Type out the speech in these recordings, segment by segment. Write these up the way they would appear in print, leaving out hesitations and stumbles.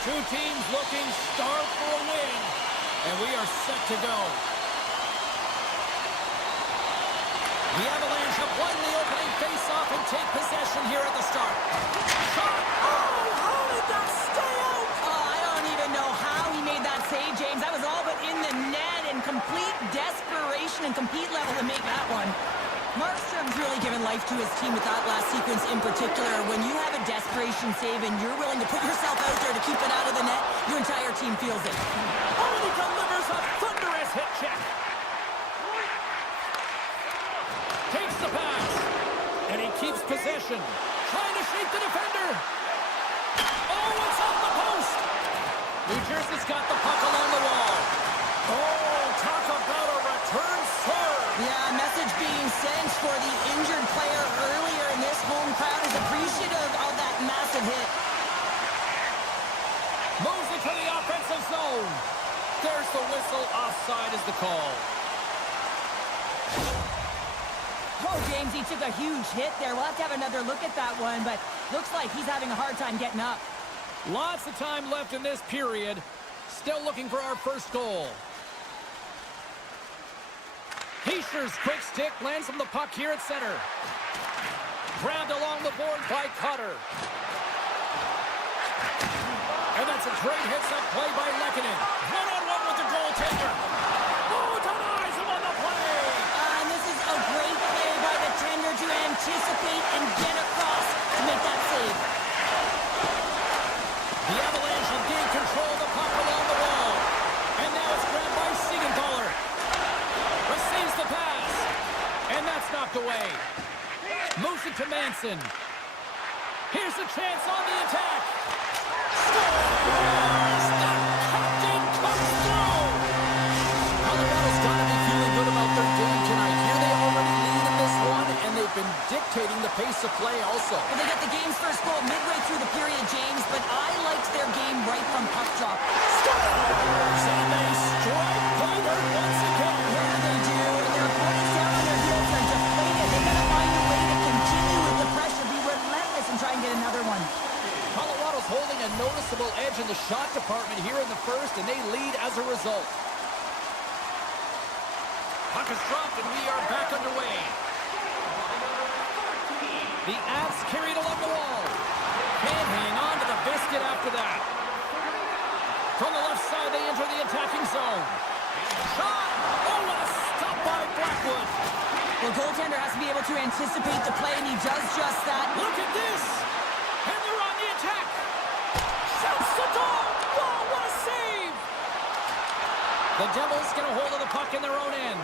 Two teams looking starved for a win, and we are set to go. The Avalanche have won the opening face-off and take possession here at the start. Shot! Oh, how did that stay out? Oh, I don't even know how he made that save, James. That was all but in the net, and complete desperation and compete level to make that one. Markstrom's really given life to his team with that last sequence in particular. When you have a desperation save and you're willing to put yourself out there to keep it out of the net, your entire team feels it. Oh, and he delivers a thunderous hit check. Takes the pass, and he keeps possession. Trying to shake the defender. Oh, it's off the post. New Jersey's got the puck along the wall. Oh, talk about a return serve. Yeah, a message being sent for the injured player earlier, and this home crowd is appreciative of that massive hit. Moves into the offensive zone. There's the whistle. Offside is the call. Oh, James, he took a huge hit there. We'll have to have another look at that one, but looks like he's having a hard time getting up. Lots of time left in this period. Still looking for our first goal. Heischer's quick stick lands him the puck here at center. Grabbed along the board by Cutter. And that's a great hits-up play by Lehkonen. One-on-one with the goaltender. Oh, denies him on the play. And this is a great play by the tender to anticipate and get across to make that save. The Avalanche have gained control of the puck along the wall. And now it's grabbed by Siegenthaler. Receives the pass. And that's knocked away. Moves it to Manson. Here's a chance on the attack. Scores! The captain comes through! Colorado's got to be feeling good about their game tonight. Here they already lead in this one, and they've been dictating the pace of play also. Well, they got the game's first goal midway through the period, James, but I liked their game right from puck drop. Scores! And they strike Colbert once again. Yeah, they do. And their opponents down on their heels are deflated. They got to find a way to continue with the pressure, be relentless, and try and get another one. Colorado's holding a noticeable edge in the shot department here in the first, and they lead as a result. Puck is dropped, and we are back underway. The Avs carried along the wall. Can't hang on to the biscuit after that. From the left side, they enter the attacking zone. Shot! Oh, what a stop by Blackwood. Well, goaltender has to be able to anticipate the play, and he does just that. Look at this! And they're on the attack! Shoots the goal! Oh, what a save! The Devils get a hold of the puck in their own end.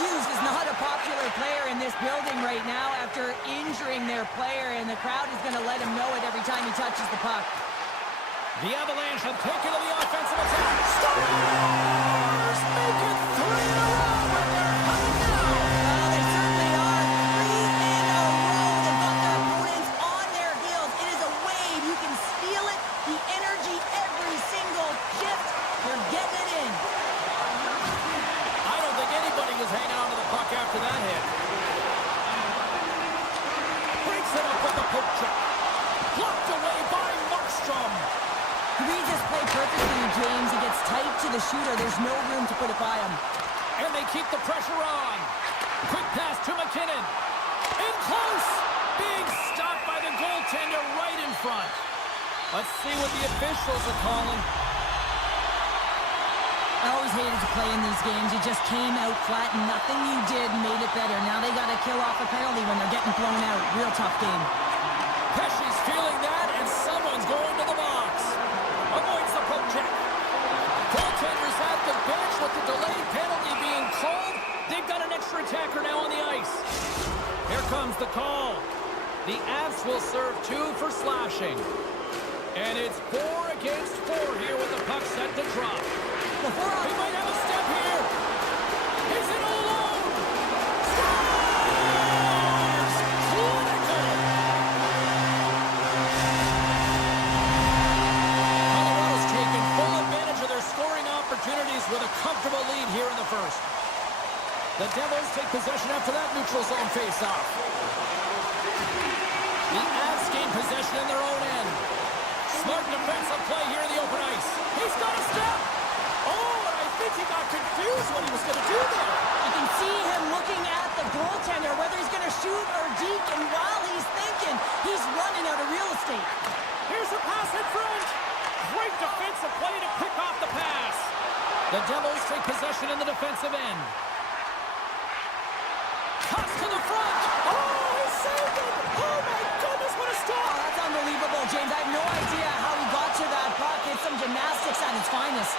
Hughes is not a popular player in this building right now after injuring their player, and the crowd is going to let him know it every time he touches the puck. The Avalanche have taken to the offensive attack. Stars! Make it 3 in a row, and they're hunting now. They certainly are. 3 in a row. They've got their opponents on their heels. It is a wave. You can feel it. The energy every single shift. They're getting it in. I don't think anybody was hanging on to the puck after that hit. Breaks it up with the poke check. Blocked away by Markstrom. He reads his play perfectly, James. He gets tight to the shooter. There's no room to put it by him. And they keep the pressure on. Quick pass to McKinnon. In close. Being stopped by the goaltender right in front. Let's see what the officials are calling. I always hated to play in these games. You just came out flat, and nothing you did made it better. Now they got to kill off a penalty when they're getting blown out. Real tough game. Pesci's feeling that, and someone's going to the box. Avoids the poke check. Goaltender's at the bench with the delayed penalty being called. They've got an extra attacker now on the ice. Here comes the call. The Avs will serve 2 for slashing. And it's 4 against 4 here with the puck set to drop. He might have a step here. Is it all alone? Scores! Clinical! Colorado's taken full advantage of their scoring opportunities with a comfortable lead here in the first. The Devils take possession after that neutral zone face-off. The Avs gain possession in their own end. play here in the open ice. He's got a step. Oh, and I think he got confused what he was going to do there. You can see him looking at the goaltender, whether he's going to shoot or deke, and while he's thinking, he's running out of real estate. Here's a pass in front. Great defensive play to pick off the pass. The Devils take possession in the defensive end. Cuts to the front. Oh, he saved it. Oh, my goodness, what a Oh, stop. that's unbelievable, James. I have no idea how he got to that puck. It's some gymnastics at its finest.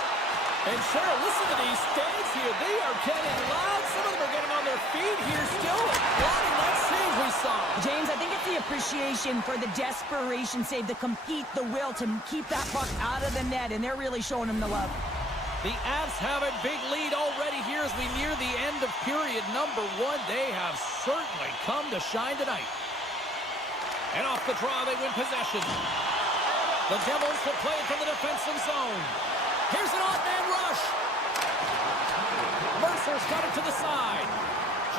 And Cheryl, listen to these stands here. They are getting loud. Some of them are getting on their feet here still. Applauding that save we saw. James, I think it's the appreciation for the desperation save, the compete, the will to keep that puck out of the net, and they're really showing him the love. The Avs have a big lead already here as we near the end of period number 1. They have certainly come to shine tonight. And off the draw, they win possession. The Devils will play it from the defensive zone. Here's an odd man rush. Mercer's got it to the side.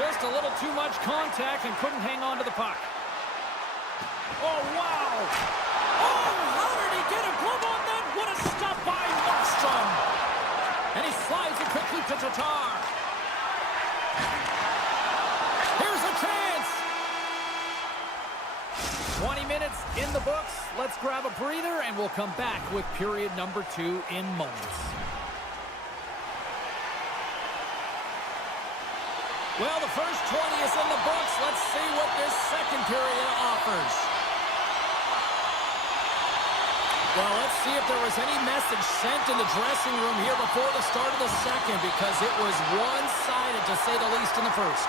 Just a little too much contact and couldn't hang on to the puck. Oh, wow. Oh, how did he get a glove on that? What a stop by Markstrom. And he slides it quickly to Tatar. Here's a chance. 20 minutes in the books. Let's grab a breather, and we'll come back with period number 2 in moments. Well, the first 20 is in the books. Let's see what this second period offers. Well, let's see if there was any message sent in the dressing room here before the start of the second, because it was one-sided, to say the least, in the first.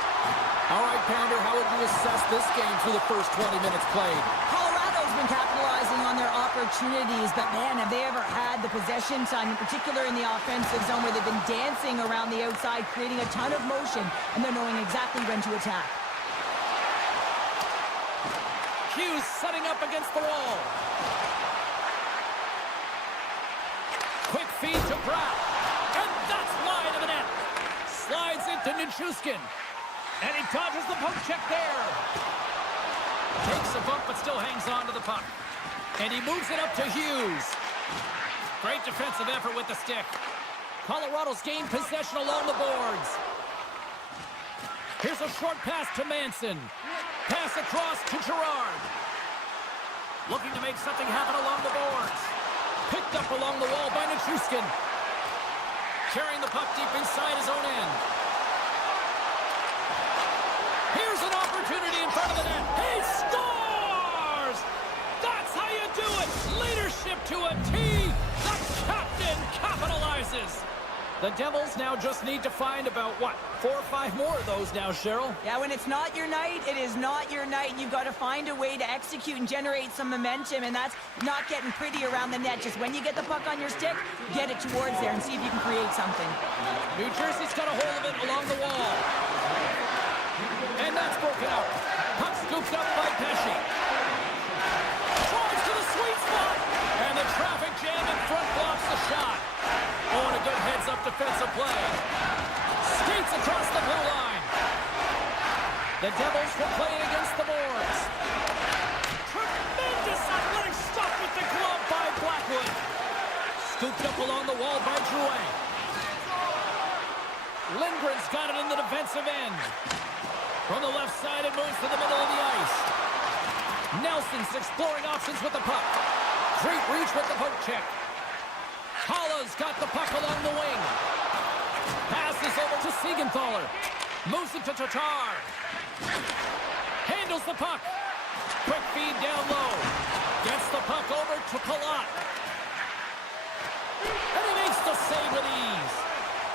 All right, Pounder, how would you assess this game through the first 20 minutes played? Colorado's been capitalizing on their opportunities, but man, have they ever had the possession time, in particular in the offensive zone, where they've been dancing around the outside, creating a ton of motion, and they're knowing exactly when to attack. Hughes setting up against the wall. Quick feed to Brown. And that's wide of the net. Slides into Nichushkin. And he dodges the poke check there. Takes a bump but still hangs on to the puck. And he moves it up to Hughes. Great defensive effort with the stick. Colorado's gained possession along the boards. Here's a short pass to Manson. Pass across to Gerard. Looking to make something happen along the boards. Picked up along the wall by Nichushkin. Carrying the puck deep inside his own end. Here's an opportunity in front of the net. He scores! That's how you do it! Leadership to a T! The captain capitalizes! The Devils now just need to find about, 4 or 5 more of those now, Cheryl? Yeah, when it's not your night, it is not your night. You've got to find a way to execute and generate some momentum, and that's not getting pretty around the net. Just when you get the puck on your stick, get it towards there and see if you can create something. New Jersey's got a hold of it along the wall. And that's broken out. Puck scooped up by Pesci. Drives to the sweet spot. And the traffic jam in front blocks the shot. Oh, and a good heads-up defensive play. Skates across the blue line. The Devils were playing against the boards. Tremendous athletic stop with the glove by Blackwood. Scooped up along the wall by Drouin. Lindgren's got it in the defensive end. From the left side, it moves to the middle of the ice. Nelson's exploring options with the puck. Great reach with the poke check. Hala's got the puck along the wing. Passes over to Siegenthaler. Moves it to Tatar. Handles the puck. Quick feed down low. Gets the puck over to Palat. And he makes the save with ease.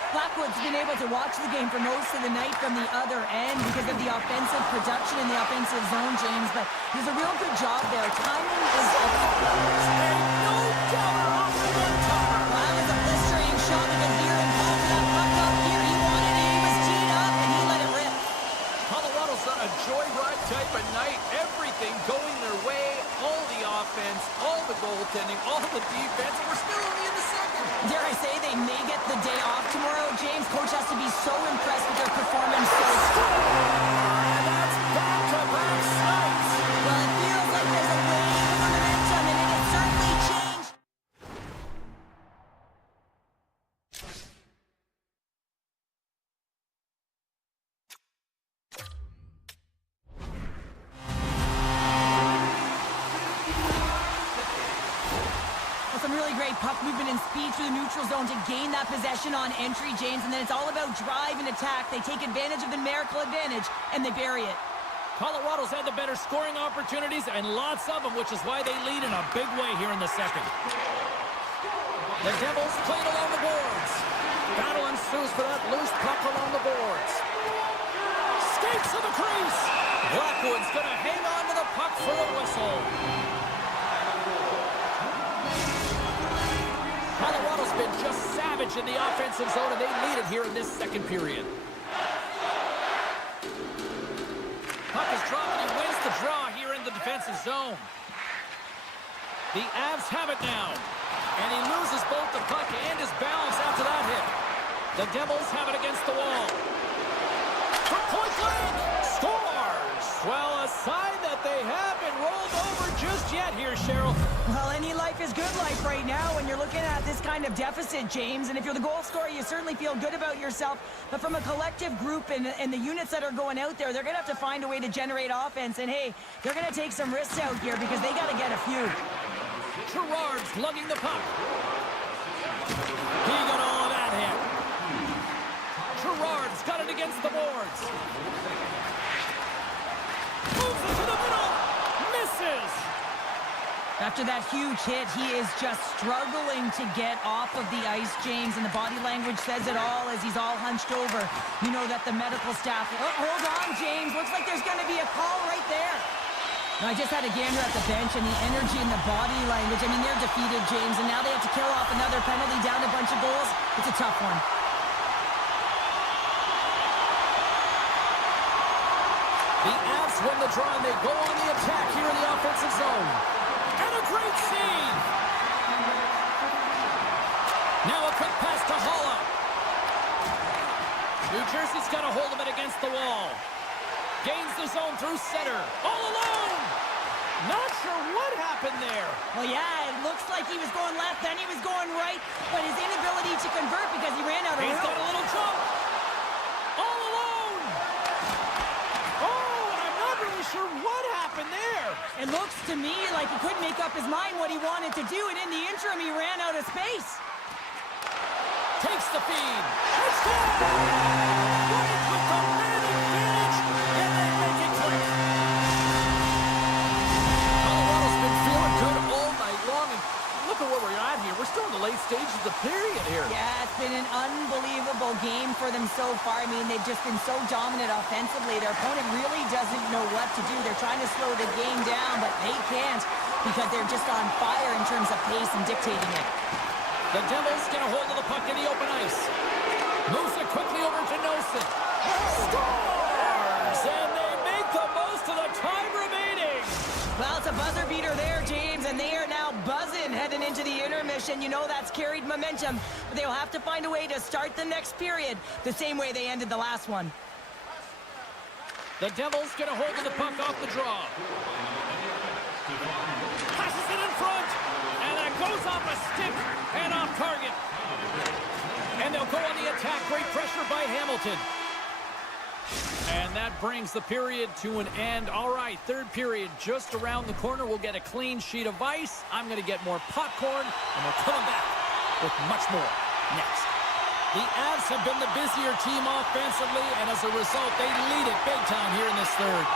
Blackwood's been able to watch the game for most of the night from the other end because of the offensive production in the offensive zone, James, but he's a real good job there. Timing is everything. No doubt off the one-timer. Well, that was a blistering shot because Viren pulled that puck up here. He wanted it, he was teed up, and he let it rip. Colorado's on a joyride type of night. Everything going their way. All the offense, all the goaltending, all the defense. And we're still only in the second. Dare I say they may get the day off tomorrow, James. Coach has to be so impressed with their performance. And that's back-to-back snipes. Well, it feels like there's a wave of momentum, and it has certainly changed. some really great puck movement and speed through the neutral zone to gain that possession on entry, James, and then it's all about drive and attack. They take advantage of the numerical advantage, and they bury it. Colorado's had the better scoring opportunities, and lots of them, which is why they lead in a big way here in the second. The Devils played along the boards. Battle ensues for that loose puck along the boards. Skates to the crease. Blackwood's going to hang on to the puck for a whistle. Colorado's been just savage in the offensive zone, and they lead it here in this second period. Puck is dropped, and he wins the draw here in the defensive zone. The Avs have it now, and he loses both the puck and his balance after that hit. The Devils have it against the wall. From point blank, scores! Well, a sign that they haven't rolled over just yet here, Cheryl. Well, any life is good life right now when you're looking at this kind of deficit, James. And if you're the goal scorer, you certainly feel good about yourself. But from a collective group and the units that are going out there, they're going to have to find a way to generate offense. And, hey, they're going to take some risks out here because they got to get a few. Gerard's lugging the puck. He got all of that hit. Gerard's got it against the boards. Moves it to the middle. Misses. After that huge hit, he is just struggling to get off of the ice, James, and the body language says it all as he's all hunched over. You know that the medical staff... Oh, hold on, James. Looks like there's going to be a call right there. Now, I just had a gander at the bench, and the energy and the body language, I mean, they're defeated, James, and now they have to kill off another penalty, down a bunch of goals. It's a tough one. The Avs win the draw, and they go on the attack here in the offensive zone. And a great save! Now a quick pass to Holla. New Jersey's got a hold of it against the wall. Gains the zone through center. All alone! Not sure what happened there. Well, yeah, it looks like he was going left, then he was going right, but his inability to convert because he ran out of room. He's got a little jump. All alone! Oh, I'm not really sure what happened there. It looks to me like he couldn't make up his mind what he wanted to do, and in the interim, he ran out of space. Takes the feed. It's good! Right with the man advantage, and they make it quick. Colorado's been feeling good all night long, and look at where we're at here. We're still in the late stages of the period here. Yeah, it's been an unbelievable game for them so far. I mean, they've just been so dominant offensively. Their opponent really doesn't know what to do. They're trying to slow the game down, but they can't because they're just on fire in terms of pace and dictating it. The Devils get a hold of the puck in the open ice. Moves it quickly over to Nelson. Scores! And they make the most of the time remaining. Well, it's a buzzer beater there, James, and they are now buzzing heading into the intermission. You know that's carried momentum, but they'll have to find a way to start the next period the same way they ended the last one. The Devils get a hold of the puck off the draw. Passes it in front, and that goes off a stick and off target. And they'll go on the attack. Great pressure by Hamilton. And that brings the period to an end. All right, third period just around the corner. We'll get a clean sheet of ice. I'm going to get more popcorn, and we're coming back with much more next. The Avs have been the busier team offensively, and as a result, they lead it big time here in this third.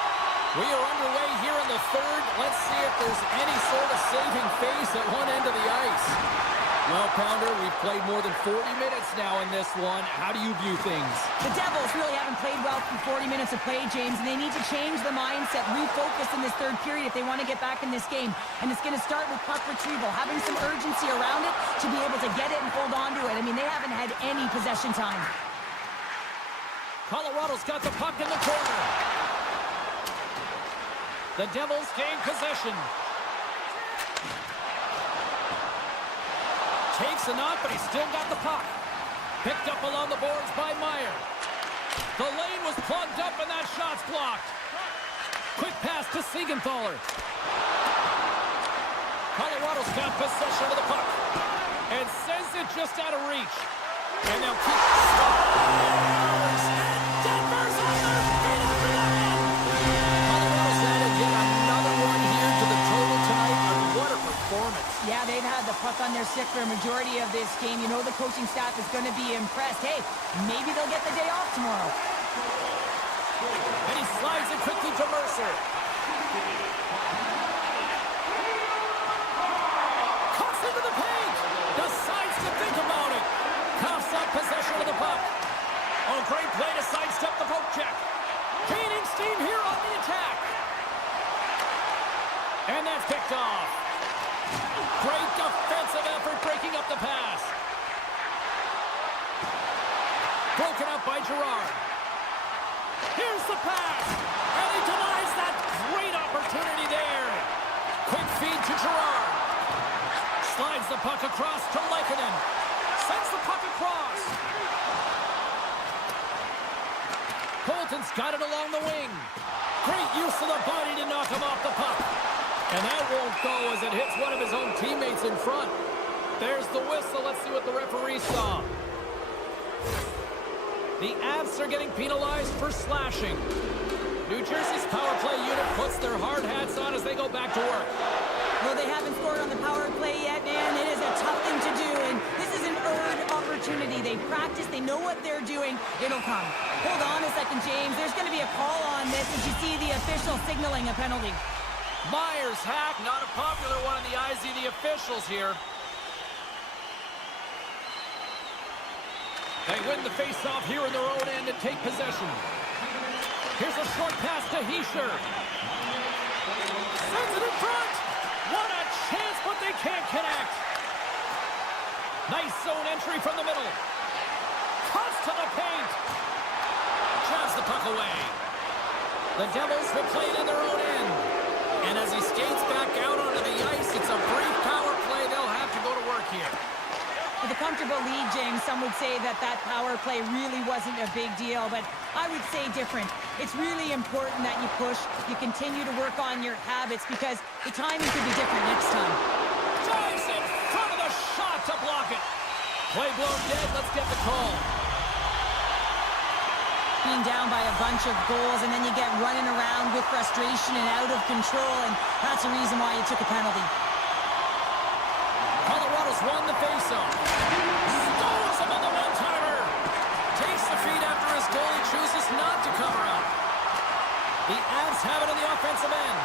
We are underway here in the third. Let's see if there's any sort of saving phase at one end of the ice. Well, Pounder, we've played more than 40 minutes now in this one. How do you view things? The Devils really haven't played well for 40 minutes of play, James, and they need to change the mindset, refocus in this third period if they want to get back in this game. And it's going to start with puck retrieval, having some urgency around it to be able to get it and hold on to it. I mean, they haven't had any possession time. Colorado's got the puck in the corner. The Devils gain possession. Takes a knock, but he's still got the puck. Picked up along the boards by Meyer. The lane was plugged up, and that shot's blocked. Quick pass to Siegenthaler. Colorado's got possession of the puck and sends it just out of reach. And they'll keep... Scores! And Denver's on their feet after that. Colorado's added yet another one here to the total tonight. And what a performance performance. Yeah, they've had the puck on their stick for a majority of this game. You know the coaching staff is going to be impressed. Hey, maybe they'll get the day off tomorrow. And he slides it quickly to Mercer. Cuts into the paint. Decides to think about it. Coughs up possession of the puck. Oh, great play to sidestep the poke check. Gaining steam here on the attack. And that's picked off. Great defensive effort breaking up the pass. Broken up by Gerard. Here's the pass. And he denies that great opportunity there. Quick feed to Gerard. Slides the puck across to Leikonen. Sends the puck across. Colton's got it along the wing. Great use of the body to knock him off the puck. And that won't go as it hits one of his own teammates in front. There's the whistle. Let's see what the referee saw. The Avs are getting penalized for slashing. New Jersey's power play unit puts their hard hats on as they go back to work. Well, they haven't scored on the power play yet, man. It is a tough thing to do, and this is an earned opportunity. They practice. They know what they're doing. It'll come. Hold on a second, James. There's going to be a call on this as you see the official signaling a penalty. Myers hack, not a popular one in the eyes of the officials here. They win the face-off here in their own end and take possession. Here's a short pass to Hischier. Sends it in front. What a chance, but they can't connect. Nice zone entry from the middle. Cuts to the paint. Drives the puck away. The Devils will play it in their own end. And as he skates back out onto the ice, it's a brief power play. They'll have to go to work here. With a comfortable lead, James, some would say that power play really wasn't a big deal, but I would say different. It's really important that you push, you continue to work on your habits because the timing could be different next time. Dives in front of the shot to block it. Play blown dead. Let's get the call. Being down by a bunch of goals, and then you get running around with frustration and out of control, and that's the reason why you took a penalty. Colorado's won the faceoff. Stones him on the one-timer. Takes the feed after his goalie chooses not to cover up. The Avs have it in the offensive end.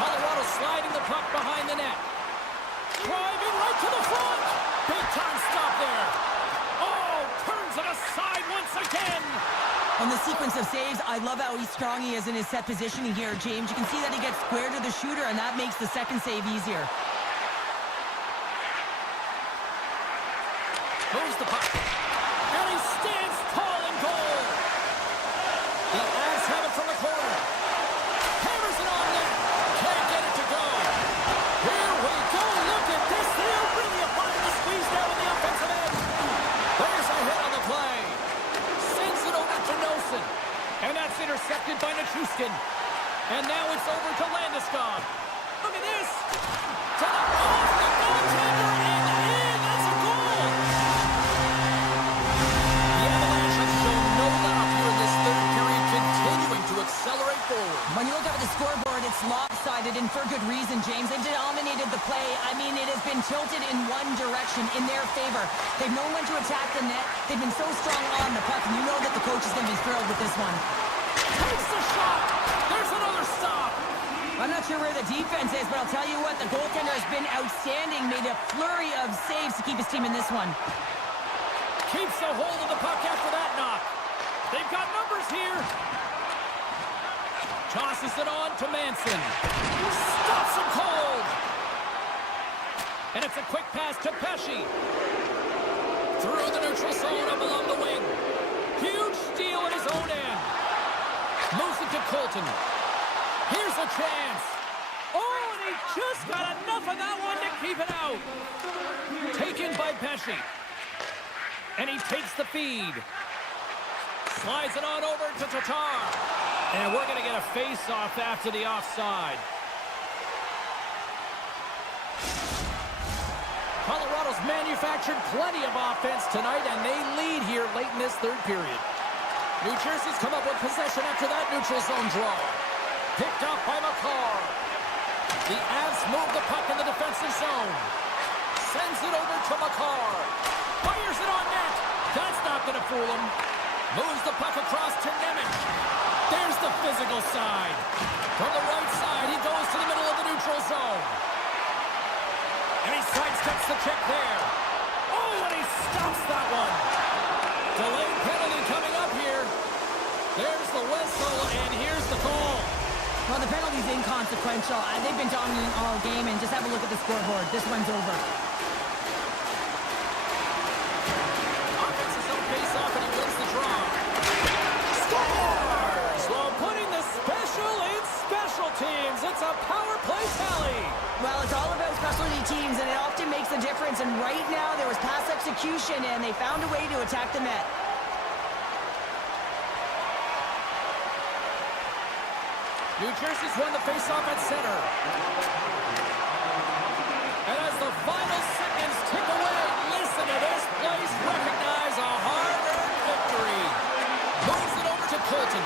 Colorado sliding the puck behind the net. Driving right to the front. Big-time stop there. Oh, turns it aside once again. On the sequence of saves, I love how strong he is in his set positioning here, James. You can see that he gets square to the shooter, and that makes the second save easier. Moves the puck. And he stands tall in goal. The Avs have it from the corner. Hammers it on net. Can't get it to go. Here we go. Look at this. They are really applying the squeeze down in the offensive end. There's a hit on the play. Sends it over to Nelson. And that's intercepted by Nichushkin. And now it's over to Landeskog. Look at this. To the off the goaltender and in. That's a goal. The Avalanche have shown no let up here in this third period, continuing to accelerate forward. When you look up at the scoreboard, it's lopsided, and for good reason, James. They've dominated the play. I mean, it has been tilted in one direction, in their favor. They've known when to attack the net. They've been so strong on the puck, and you know that the coach is going to be thrilled with this one. Takes the shot. There's another stop. I'm not sure where the defense is, but I'll tell you what, the goaltender has been outstanding. Made a flurry of saves to keep his team in this one. Keeps a hold of the puck after that knock. They've got numbers here. Tosses it on to Manson. Stops him cold. And it's a quick pass to Pesci. Through the neutral zone up along the wing. Huge steal at his own end. Moves it to Colton. Here's a chance. Oh, and he just got enough of that one to keep it out. Taken by Pesci. And he takes the feed. Slides it on over to Tatar. And we're going to get a face-off after the offside. Colorado's manufactured plenty of offense tonight, and they lead here late in this third period. New Jersey's come up with possession after that neutral zone draw. Picked up by McCarr. The Avs move the puck in the defensive zone. Sends it over to MaakY. Fires it on net. That's not going to fool him. Moves the puck across to Nemec. There's the physical side. From the right side, he goes to the middle of the neutral zone. And he sidesteps the check there. Oh, and he stops that one. Delayed penalty coming up here. There's the whistle, and here's the call. Well, the penalty's inconsequential. They've been dominant all game, and just have a look at the scoreboard. This one's over. Offense his own face-off, and he wins the draw. Scores! Well, putting the special in special teams. It's a power play tally. Well, it's all about specialty teams, and it often makes a difference. And right now, there was pass execution, and they found a way to attack the net. New Jersey's won the face-off at center. And as the final seconds tick away, listen to this place recognize a hard-earned victory. Moves it over to Colton.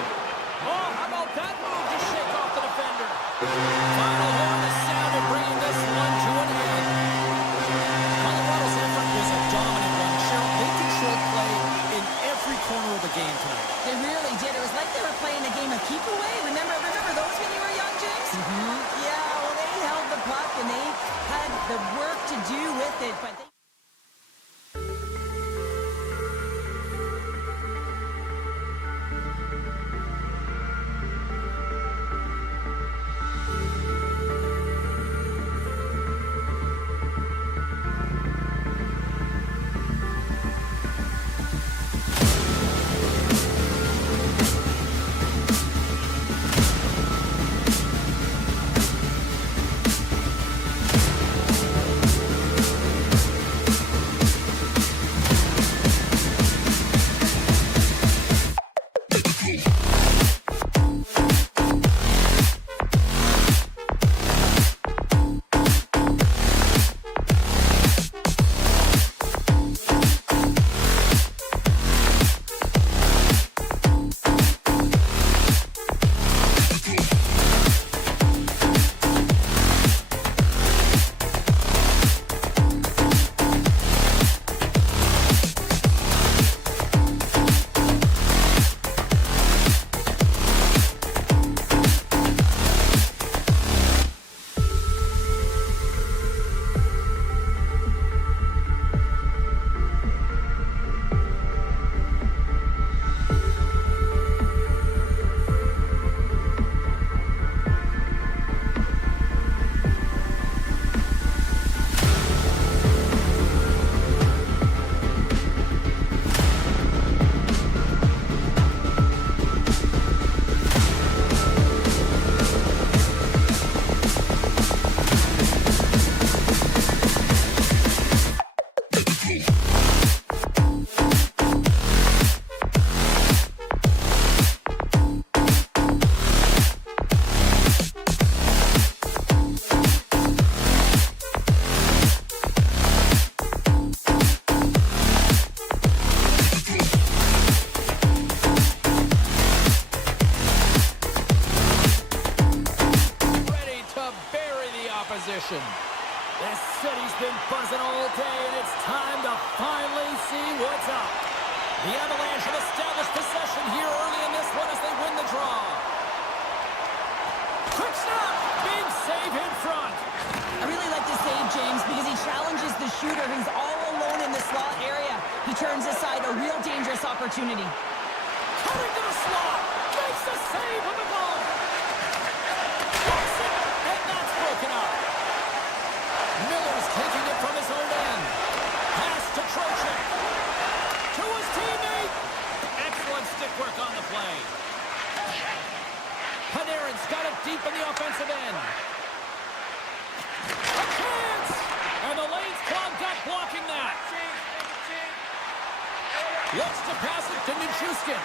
Oh, how about that move to shake off the defender? Final horn is sounded, bringing this one to an end. Colorado's effort was a dominant one. Cheryl, they controlled play in every corner of the game tonight. They really did. It was like they were playing a game of keep away. Remember those when you were young, James? Yeah, well, they held the puck, and they had the work to do with it, but they... This city's been buzzing all day, and it's time to finally see what's up. The Avalanche have established possession here early in this one as they win the draw. Quick stop! Big save in front. I really like the save, James, because he challenges the shooter who's all alone in the slot area. He turns aside a real dangerous opportunity. Cutting to the slot. Makes the save with the ball. Blocks it, and that's broken up. Miller's taking it from his own end. Pass to Trocheck. To his teammate. Excellent stick work on the play. Panarin's got it deep in the offensive end. A chance! And the lane's clogged up blocking that. Looks to pass it to Nichushkin.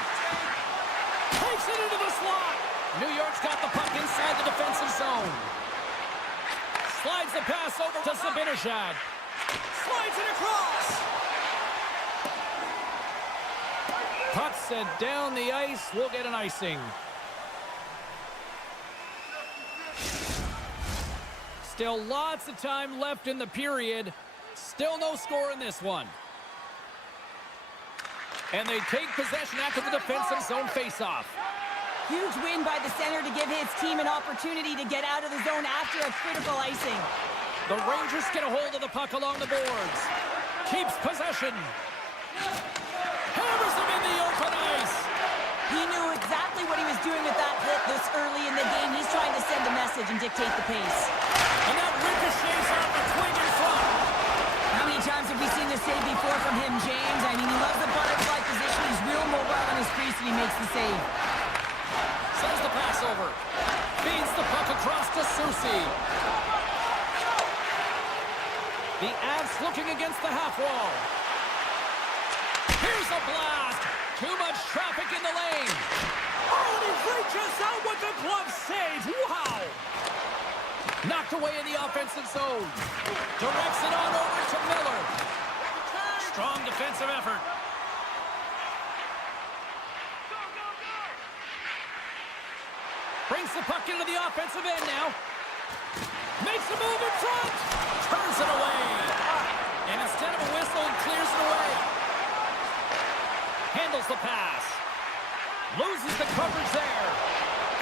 Takes it into the slot. New York's got the puck inside the defensive zone. Slides the pass over to Zibanejad. Slides it across. Puck sent down the ice. We'll get an icing. Still lots of time left in the period. Still no score in this one. And they take possession after the defensive zone faceoff. Huge win by the center to give his team an opportunity to get out of the zone after a critical icing. The Rangers get a hold of the puck along the boards. Keeps possession. Hammers him in the open ice. He knew exactly what he was doing with that hit this early in the game. He's trying to send a message and dictate the pace. And that ricochets off the twig in front. How many times have we seen this save before from him, James? I mean, he loves the butterfly position. He's real mobile on his crease and he makes the save. Sends the pass over. Feeds the puck across to Susie. The Avs looking against the half wall. Here's a blast. Too much traffic in the lane. Oh, and he reaches out with the glove save. Wow. Knocked away in the offensive zone. Directs it on over to Miller. Strong defensive effort. Brings the puck into the offensive end now. Makes a move in front. Turns it away. And instead of a whistle, he clears it away. Handles the pass. Loses the coverage there.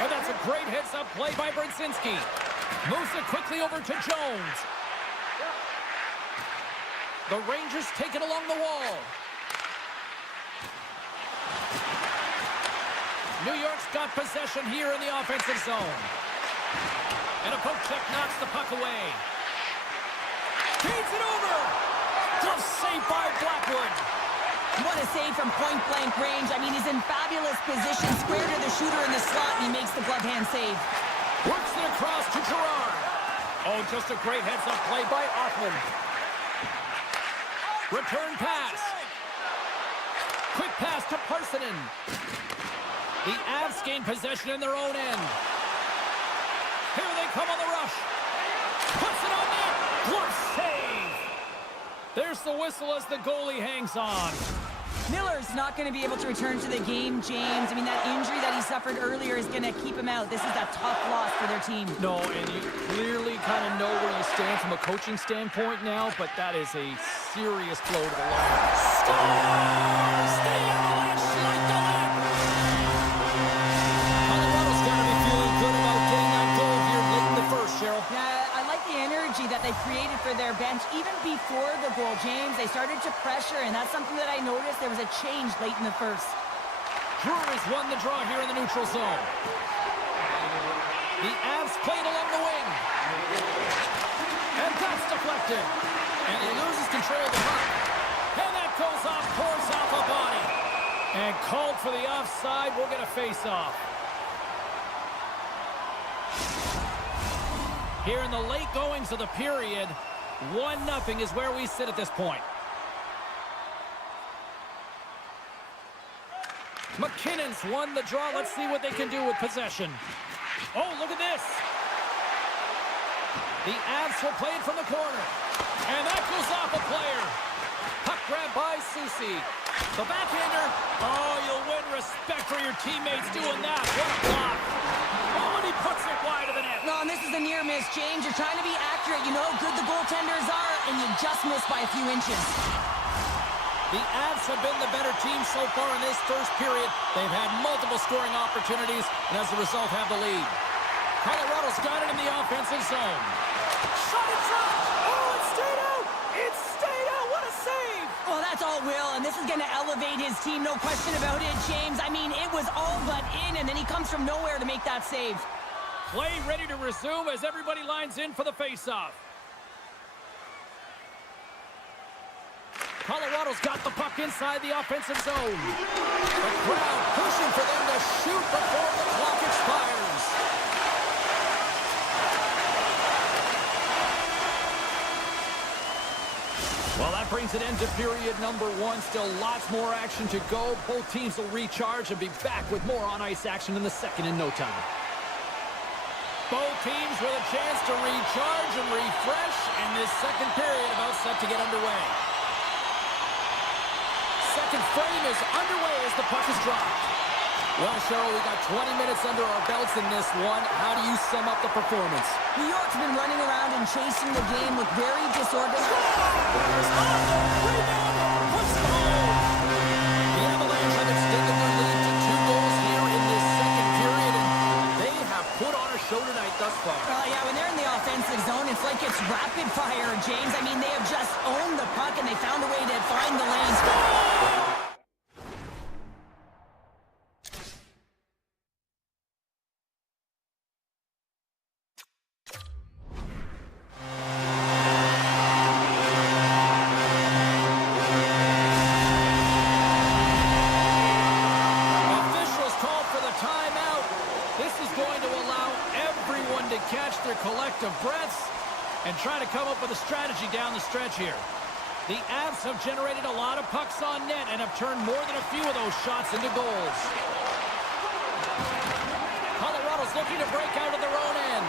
And that's a great heads-up play by Brzezinski. Moves it quickly over to Jones. The Rangers take it along the wall. New York's got possession here in the offensive zone. And a poke check knocks the puck away. Feeds it over. Tough save by Blackwood. What a save from point-blank range. I mean, he's in fabulous position, square to the shooter in the slot, and he makes the glove hand save. Works it across to Gerard. Oh, just a great heads-up play by Othman. Return pass. Quick pass to Parsonen. The Avs gain possession in their own end. Here they come on the rush. Puts it on net. Glove save. There's the whistle as the goalie hangs on. Miller's not going to be able to return to the game, James. I mean, that injury that he suffered earlier is going to keep him out. This is a tough loss for their team. No, and you clearly kind of know where you stand from a coaching standpoint now, but that is a serious blow to the line. Scores! The Avalanche like the lead. Colorado's got to be feeling good about getting that goal here late in the first, Cheryl. Yeah, I like the energy that they created for their bench. Even before the goal, James, they started to pressure, and that's something that I noticed. There was a change late in the first. Drury's won the draw here in the neutral zone. The Avs played along the wing. And that's deflected. And he loses control of the puck. And that goes off, pours off a body. And called for the offside. We'll get a face-off. Here in the late goings of the period, 1-0 is where we sit at this point. McKinnon's won the draw. Let's see what they can do with possession. Oh, look at this. The Avs will play it from the corner. And that goes off a player. Puck grab by Susie. The backhander. Oh, you'll win respect for your teammates doing that. What a block. Oh, and he puts it wide of the net. No, and this is a near miss, James. You're trying to be accurate. You know how good the goaltenders are, and you just missed by a few inches. The Avs have been the better team so far in this first period. They've had multiple scoring opportunities, and as a result have the lead. Colorado's got it in the offensive zone. Shot in front. Oh, it stayed out. It stayed out. What a save. Oh, that's all Will, and this is going to elevate his team, no question about it, James. I mean, it was all but in, and then he comes from nowhere to make that save. Play ready to resume as everybody lines in for the face-off. Colorado's got the puck inside the offensive zone. The crowd pushing for them to shoot before the clock expires. Well, that brings an end to period number one. Still lots more action to go. Both teams will recharge and be back with more on-ice action in the second in no time. Both teams with a chance to recharge and refresh, and this second period about set to get underway. Second frame is underway as the puck is dropped. Well, Cheryl, we got 20 minutes under our belts in this one. How do you sum up the performance? New York's been running around and chasing the game with very disorganized... The Avalanche have extended their lead to 2 goals here in this second period, and they have put on a show tonight thus far. Yeah, when they're in the offensive zone, it's like it's rapid fire, James. I mean, they have just owned the puck, and they found a way to find the lanes. Catch their collective breaths and try to come up with a strategy down the stretch here. The Avs have generated a lot of pucks on net and have turned more than a few of those shots into goals. Colorado's looking to break out of their own end.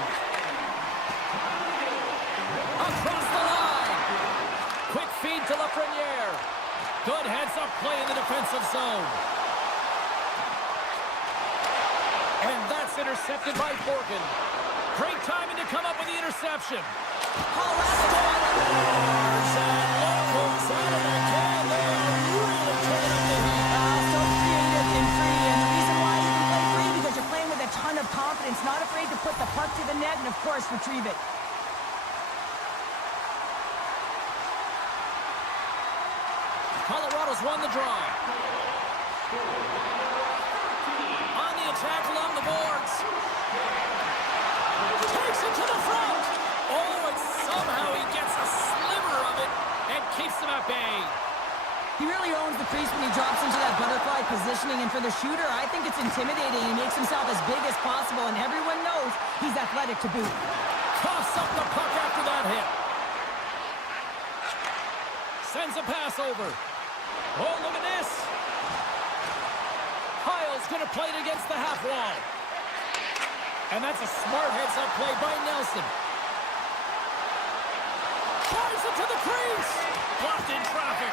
Across the line. Quick feed to Lafreniere. Good heads-up play in the defensive zone. And that's intercepted by Forgan. Great timing to come up with the interception. Colorado so creative and free, and the reason why you can play free because you're playing with a ton of confidence, not afraid to put the puck to the net and, of course, retrieve it. Colorado's won the draw. On the attack along the boards. Takes it to the front. Oh, and somehow he gets a sliver of it and keeps them at bay. He really owns the crease when he drops into that butterfly positioning, and for the shooter, I think it's intimidating. He makes himself as big as possible, and everyone knows he's athletic to boot. Coughs up the puck after that hit. Sends a pass over. Oh, look at this. Heil's going to play it against the half wall. And that's a smart heads-up play by Nelson. Drives it to the crease. Blocked in traffic.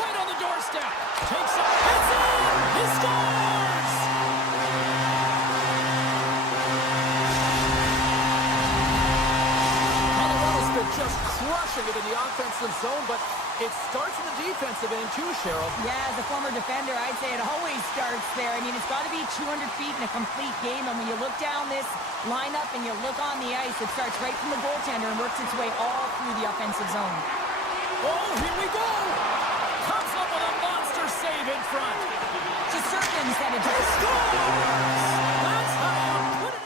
Right on the doorstep. Takes it. It's in! He scores! Colorado's been just crushing it in the offensive zone, but it starts in the defensive end too, Cheryl. Yeah, as a former defender, I'd say it always starts there. I mean, it's got to be 200 feet in a complete game, and when you look down this lineup and you look on the ice, it starts right from the goaltender and works its way all through the offensive zone. Oh, here we go! Comes up with a monster save in front. Shesterkin said it just Scores! That's how you put it.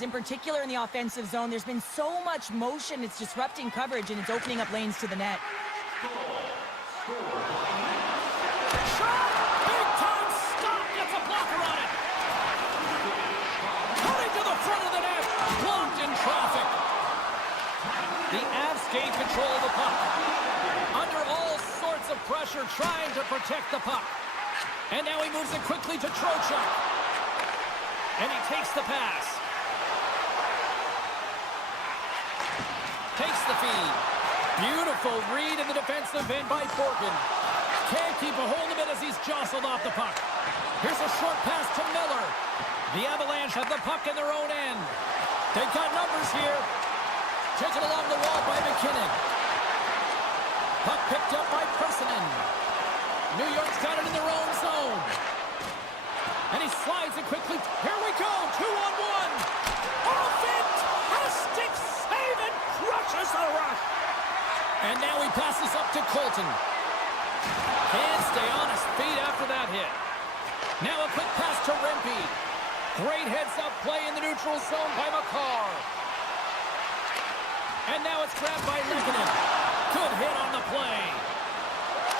In particular in the offensive zone, there's been so much motion, it's disrupting coverage, and it's opening up lanes to the net. Shot! Big time stop! Gets a blocker on it! Coming to the front of the net! Blocked in traffic! The Avs gain control of the puck. Under all sorts of pressure, trying to protect the puck. And now he moves it quickly to Trocheck. And he takes the pass. Takes the feed. Beautiful read in the defensive end by Borgen. Can't keep a hold of it as he's jostled off the puck. Here's a short pass to Miller. The Avalanche have the puck in their own end. They've got numbers here. Taken along the wall by McKinnon. Puck picked up by Personen. New York's got it in their own zone. And he slides it quickly. Here we go, 2-on-1. Off it! A stick save and crushes the rush. And now he passes up to Colton. Can't stay on his feet after that hit. Now a quick pass to Rempe. Great heads-up play in the neutral zone by McCarr. And now it's grabbed by Lehkonen. Good hit on the play.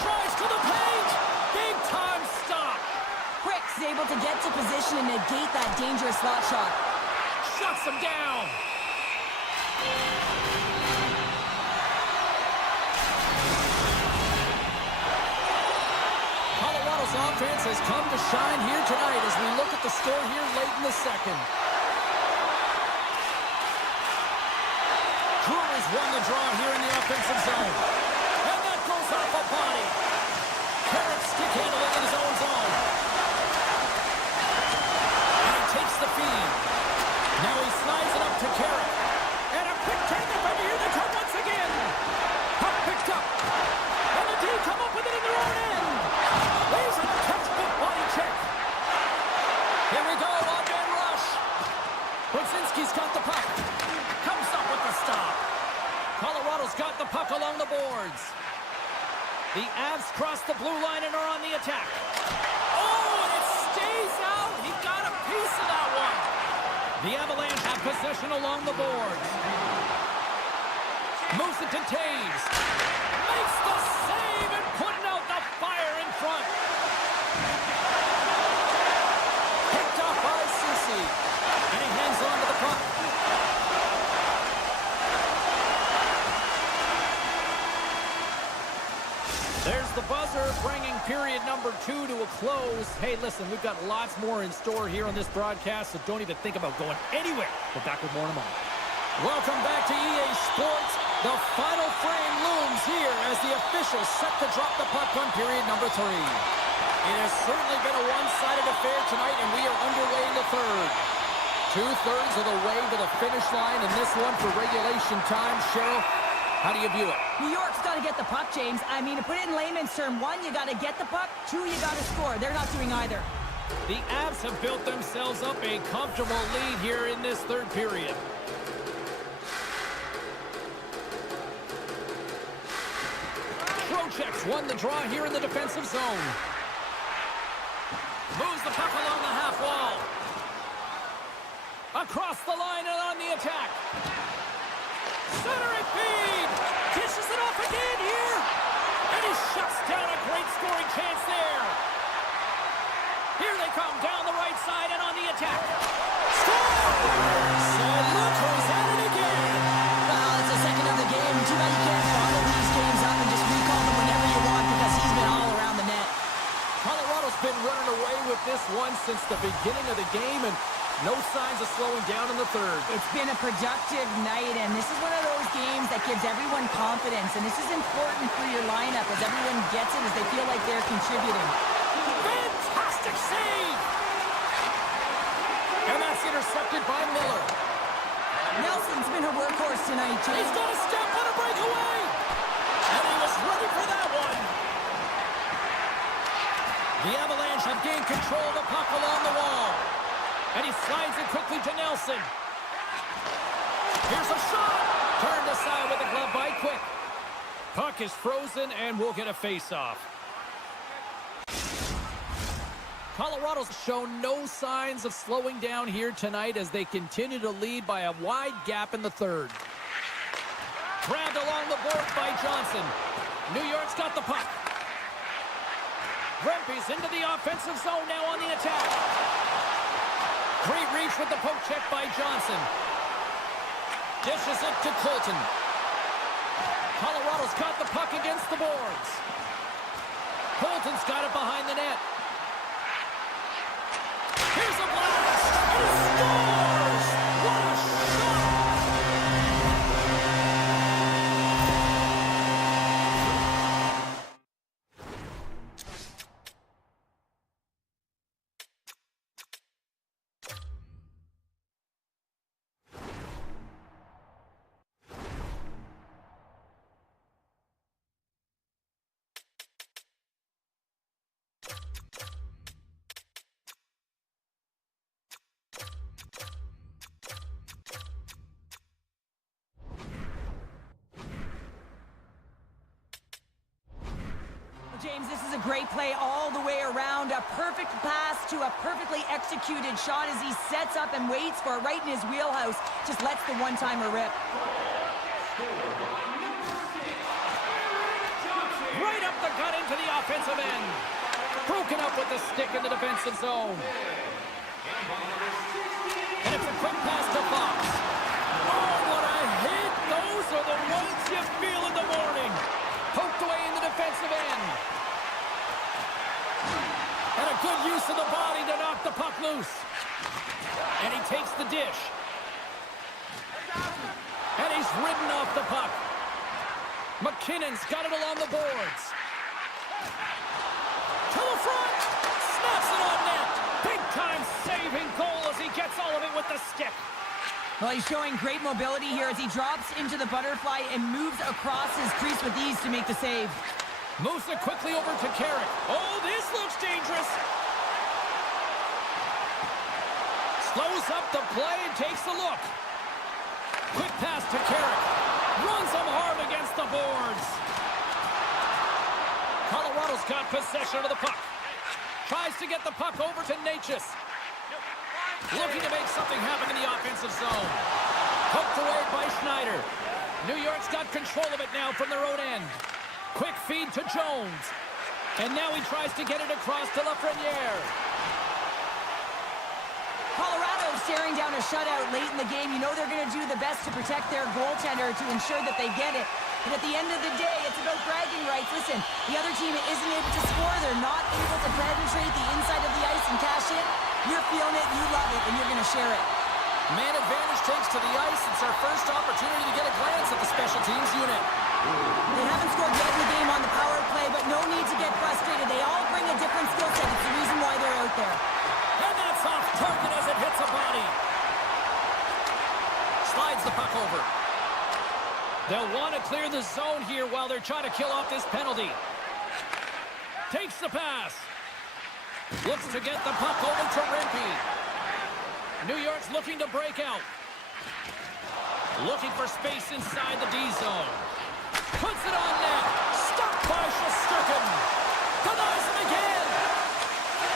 Tries to the paint. Big time stop. Quick's able to get to position and negate that dangerous slot shot. Shuts him down. Colorado's offense has come to shine here tonight as we look at the score here late in the second. Brewers won the draw here in the offensive zone. And that goes off a body. Carrick stick handling in his own zone. And he takes the feed. Now he slides it up to Carrick. And a quick take up, and here they come once again. Puck picked up. And the D come up with it in their own end. There's a textbook body check. Here we go, one-man rush. Brzezinski's got the puck. Comes up with the stop. Colorado's got the puck along the boards. The Avs cross the blue line and are on the attack. Oh, and it stays out. He got a piece of that one. The Avalanche have possession along the boards. Moves it to Taves. Makes the save and putting out the fire in front. Picked off by Soucy. And he hangs on to the puck. There's the buzzer, bringing period number 2 to a close. Hey, listen, we've got lots more in store here on this broadcast, so don't even think about going anywhere. We're back with more in a moment. Welcome back to EA Sports. The final frame looms here as the officials set to drop the puck on period number 3. It has certainly been a one-sided affair tonight, and we are underway in the third. 2/3 of the way to the finish line in this one for regulation time. Cheryl, how do you view it? New York's got to get the puck, James. I mean, to put it in layman's term, 1, you got to get the puck. 2, you got to score. They're not doing either. The Avs have built themselves up a comfortable lead here in this third period. Trocheck's won the draw here in the defensive zone. Moves the puck along the half wall. Across the line and on the attack. Centering feed. Dishes it off again here. And he shuts down a great scoring chance there. Here they come down the right side and on the attack. Scores! So look who's at it again. Well, it's the second of the game. Too bad you can't follow these games up and just recall them whenever you want because he's been all around the net. Colorado's been running away with this one since the beginning of the game, and no signs of slowing down in the third. It's been a productive night, and this is one of those games that gives everyone confidence, and this is important for your lineup as everyone gets it as they feel like they're contributing. Fantastic save! And that's intercepted by Miller. Nelson's been a workhorse tonight, too. He's got a step on a breakaway! And he was ready for that one! The Avalanche have gained control of the puck along the wall. And he slides it quickly to Nelson. Here's a shot! Turned aside with a glove by Quick. Puck is frozen, and we'll get a face-off. Colorado's shown no signs of slowing down here tonight as they continue to lead by a wide gap in the third. Grabbed along the board by Johnson. New York's got the puck. Rempe's into the offensive zone now on the attack. Great reach with the poke check by Johnson. Dishes it to Colton. Colorado's got the puck against the boards. Colton's got it behind the net. Here's a blast! And he scores! What a shot! great play all the way around. A perfect pass to a perfectly executed shot as he sets up and waits for it right in his wheelhouse. Just lets the one-timer rip. Right up the gut into the offensive end. Broken up with the stick in the defensive zone. And it's a quick pass to Fox. Oh, what a hit! Those are the ones you feel in the morning. Poked away in the defensive end. And a good use of the body to knock the puck loose. And he takes the dish. And he's ridden off the puck. McKinnon's got it along the boards. To the front. Snaps it on net. Big-time saving goal as he gets all of it with the stick. Well, he's showing great mobility here as he drops into the butterfly and moves across his crease with ease to make the save. Moves it quickly over to Carrick. Oh, this looks dangerous. Slows up the play and takes a look. Quick pass to Carrick. Runs him hard against the boards. Colorado's got possession of the puck. Tries to get the puck over to Natchez. Looking to make something happen in the offensive zone. Poked away by Schneider. New York's got control of it now from their own end. Quick feed to Jones. And now he tries to get it across to Lafreniere. Colorado staring down a shutout late in the game. You know they're going to do the best to protect their goaltender to ensure that they get it. But at the end of the day, it's about bragging rights. Listen, the other team isn't able to score. They're not able to penetrate the inside of the ice and cash in. You're feeling it, you love it, and you're going to share it. Man advantage takes to the ice. It's our first opportunity to get a glance at the special teams unit. They haven't scored yet in the game on the power play, but no need to get frustrated. They all bring a different skill set. It's the reason why they're out there. And that's off target as it hits a body. Slides the puck over. They'll want to clear the zone here while they're trying to kill off this penalty. Takes the pass. Looks to get the puck over to Rempe. New York's looking to break out. Looking for space inside the D zone. Puts it on net. Stopped by Shesterkin. Denies him again.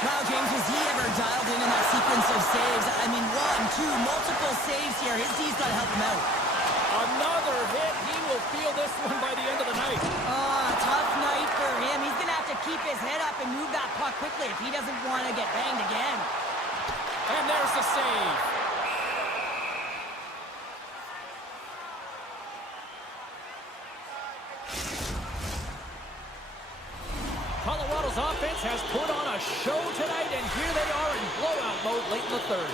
Wow, James, was he ever dialed in that sequence of saves? I mean, 1, 2, multiple saves here. His D's got to help him out. Another hit. He will feel this one by the end of the night. Oh, tough night for him. He's going to have to keep his head up and move that puck quickly if he doesn't want to get banged again. And there's the save. Colorado's offense has put on a show tonight, and here they are in blowout mode late in the third.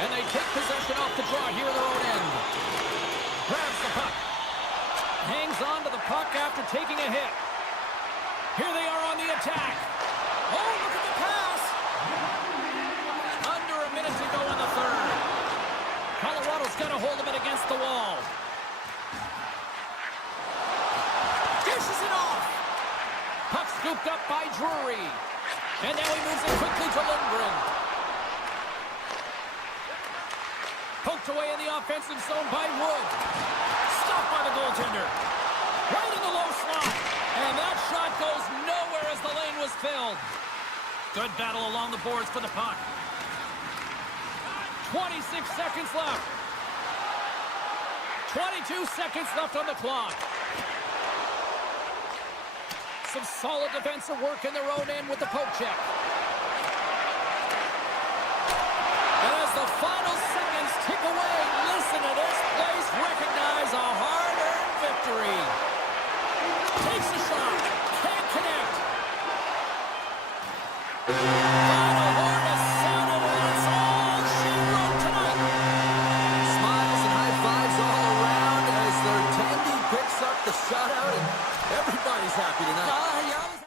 And they take possession off the draw here in their own end. Grabs the puck. Hangs on to the puck after taking a hit. Here they are on the attack. Oh, look at the pass! Under a minute to go in the third. Colorado's got a hold of it against the wall. Dishes it off. Puck scooped up by Drury. And now he moves it quickly to Lindgren. Poked away in the offensive zone by Wood. Stopped by the goaltender. Right in the low slot. And that shot goes nowhere as the lane was filled. Good battle along the boards for the puck. 26 seconds left. 22 seconds left on the clock. Some solid defensive work in their own end with the poke check. And as the final seconds tick away, listen to this place recognize a hard-earned victory. Takes a shot, can't connect. Final horn has sounded, and that's all she wrote tonight. Smiles and high fives all around as their tending picks up the shutout, and everybody's happy tonight. You're always...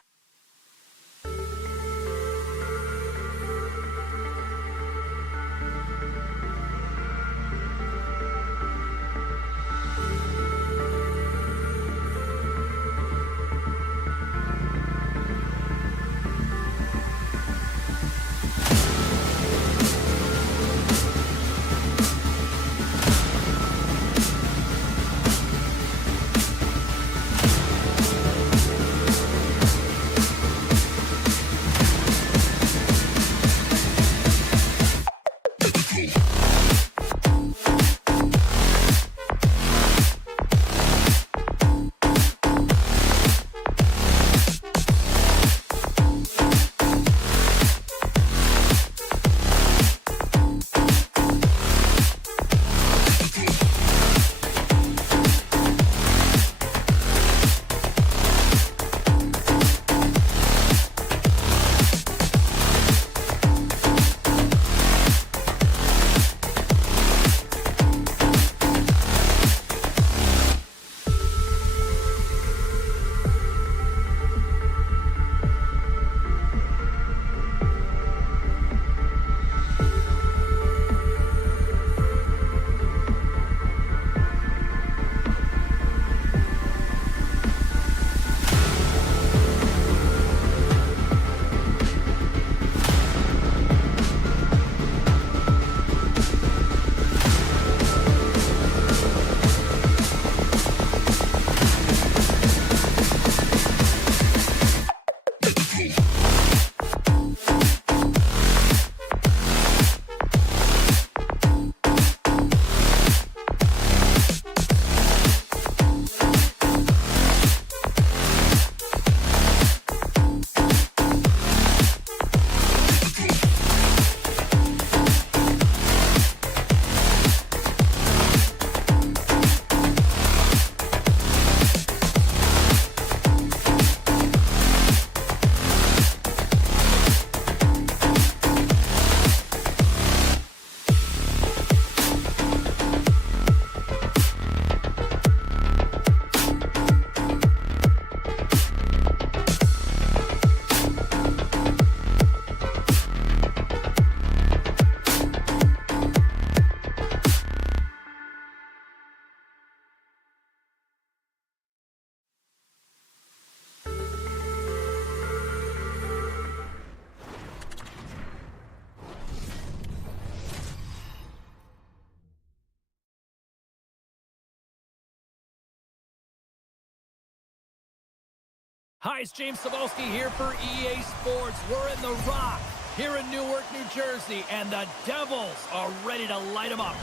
Hi, it's James Cebulski here for EA Sports. We're in the Rock here in Newark, New Jersey, and the Devils are ready to light them up.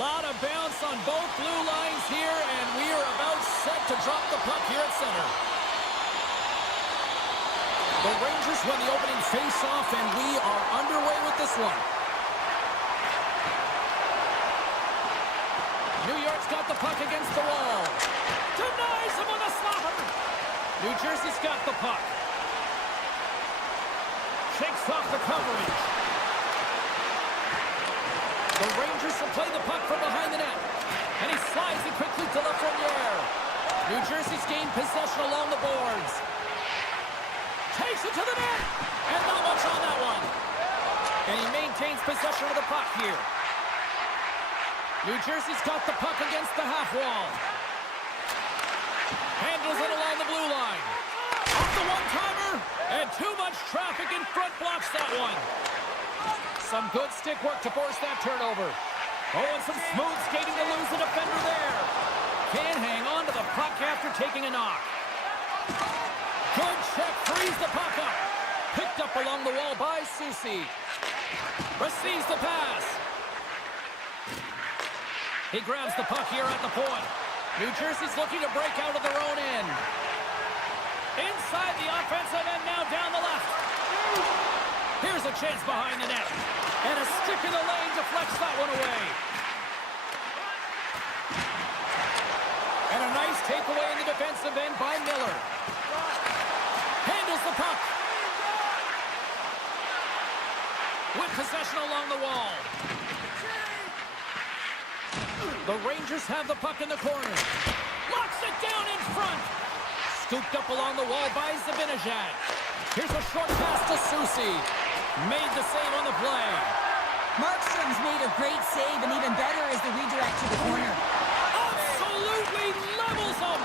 Lot of bounce on both blue lines here, and we are about set to drop the puck here at center. The Rangers win the opening face-off, and we are underway with this one. New York's got the puck against the wall. Denies him on the slapper. New Jersey's got the puck. Shakes off the coverage. The Rangers will play the puck from behind the net. And he slides it quickly to Lafreniere. New Jersey's gained possession along the boards. Takes it to the net. And not much on that one. And he maintains possession of the puck here. New Jersey's got the puck against the half wall. Handles it along the blue line. Off the one-timer. And too much traffic in front blocks that one. Some good stick work to force that turnover. Oh, and some smooth skating to lose the defender there. Can't hang on to the puck after taking a knock. Good check, frees the puck up. Picked up along the wall by Soucy. Receives the pass. He grabs the puck here at the point. New Jersey's looking to break out of their own end. Inside the offensive end, now down the left. Here's a chance behind the net. And a stick in the lane deflects that one away. And a nice takeaway in the defensive end by Miller. Handles the puck. With possession along the wall. The Rangers have the puck in the corner. Locks it down in front. Scooped up along the wall by Zibanejad. Here's a short pass to Soucy. Made the save on the play. Markstrom's made a great save, and even better is the redirect to the corner. Absolutely levels them.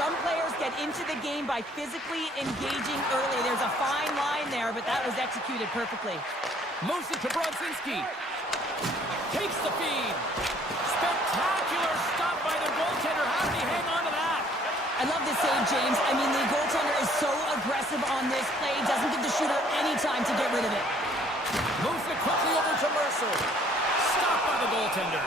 Some players get into the game by physically engaging early. There's a fine line there, but that was executed perfectly. Moves it to Brodzinski. Takes the feed. Spectacular stop by the goaltender. How did he hang on to that? I love this save, James. I mean, the goaltender is so aggressive on this play. Doesn't give the shooter any time to get rid of it. Moves it quickly over to Mercer. Stopped by the goaltender.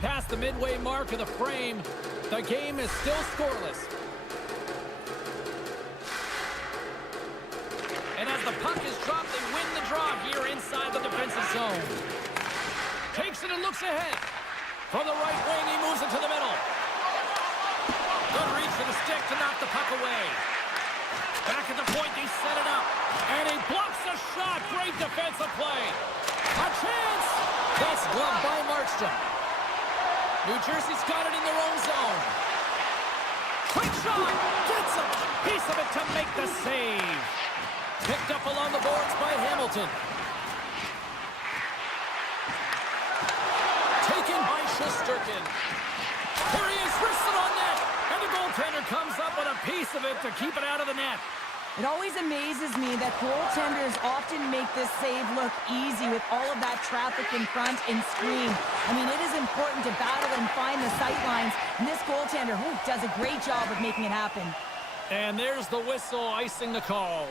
Past the midway mark of the frame, the game is still scoreless. And as the puck is dropped, they win the draw here inside the defensive zone. Takes it and looks ahead. From the right wing, he moves it to the middle. Good reach for the stick to knock the puck away. Back at the point, they set it up. And he blocks the shot. Great defensive play. A chance. That's gloved by Markstrom. New Jersey's got it in their own zone. Quick shot. Gets a piece of it to make the save. Picked up along the boards by Hamilton. Taken by Shesterkin. Here he is, wristed on net. And the goaltender comes up with a piece of it to keep it out of the net. It always amazes me that goaltenders often make this save look easy with all of that traffic in front and screen. I mean, it is important to battle and find the sight lines. And this goaltender does a great job of making it happen. And there's the whistle icing the call.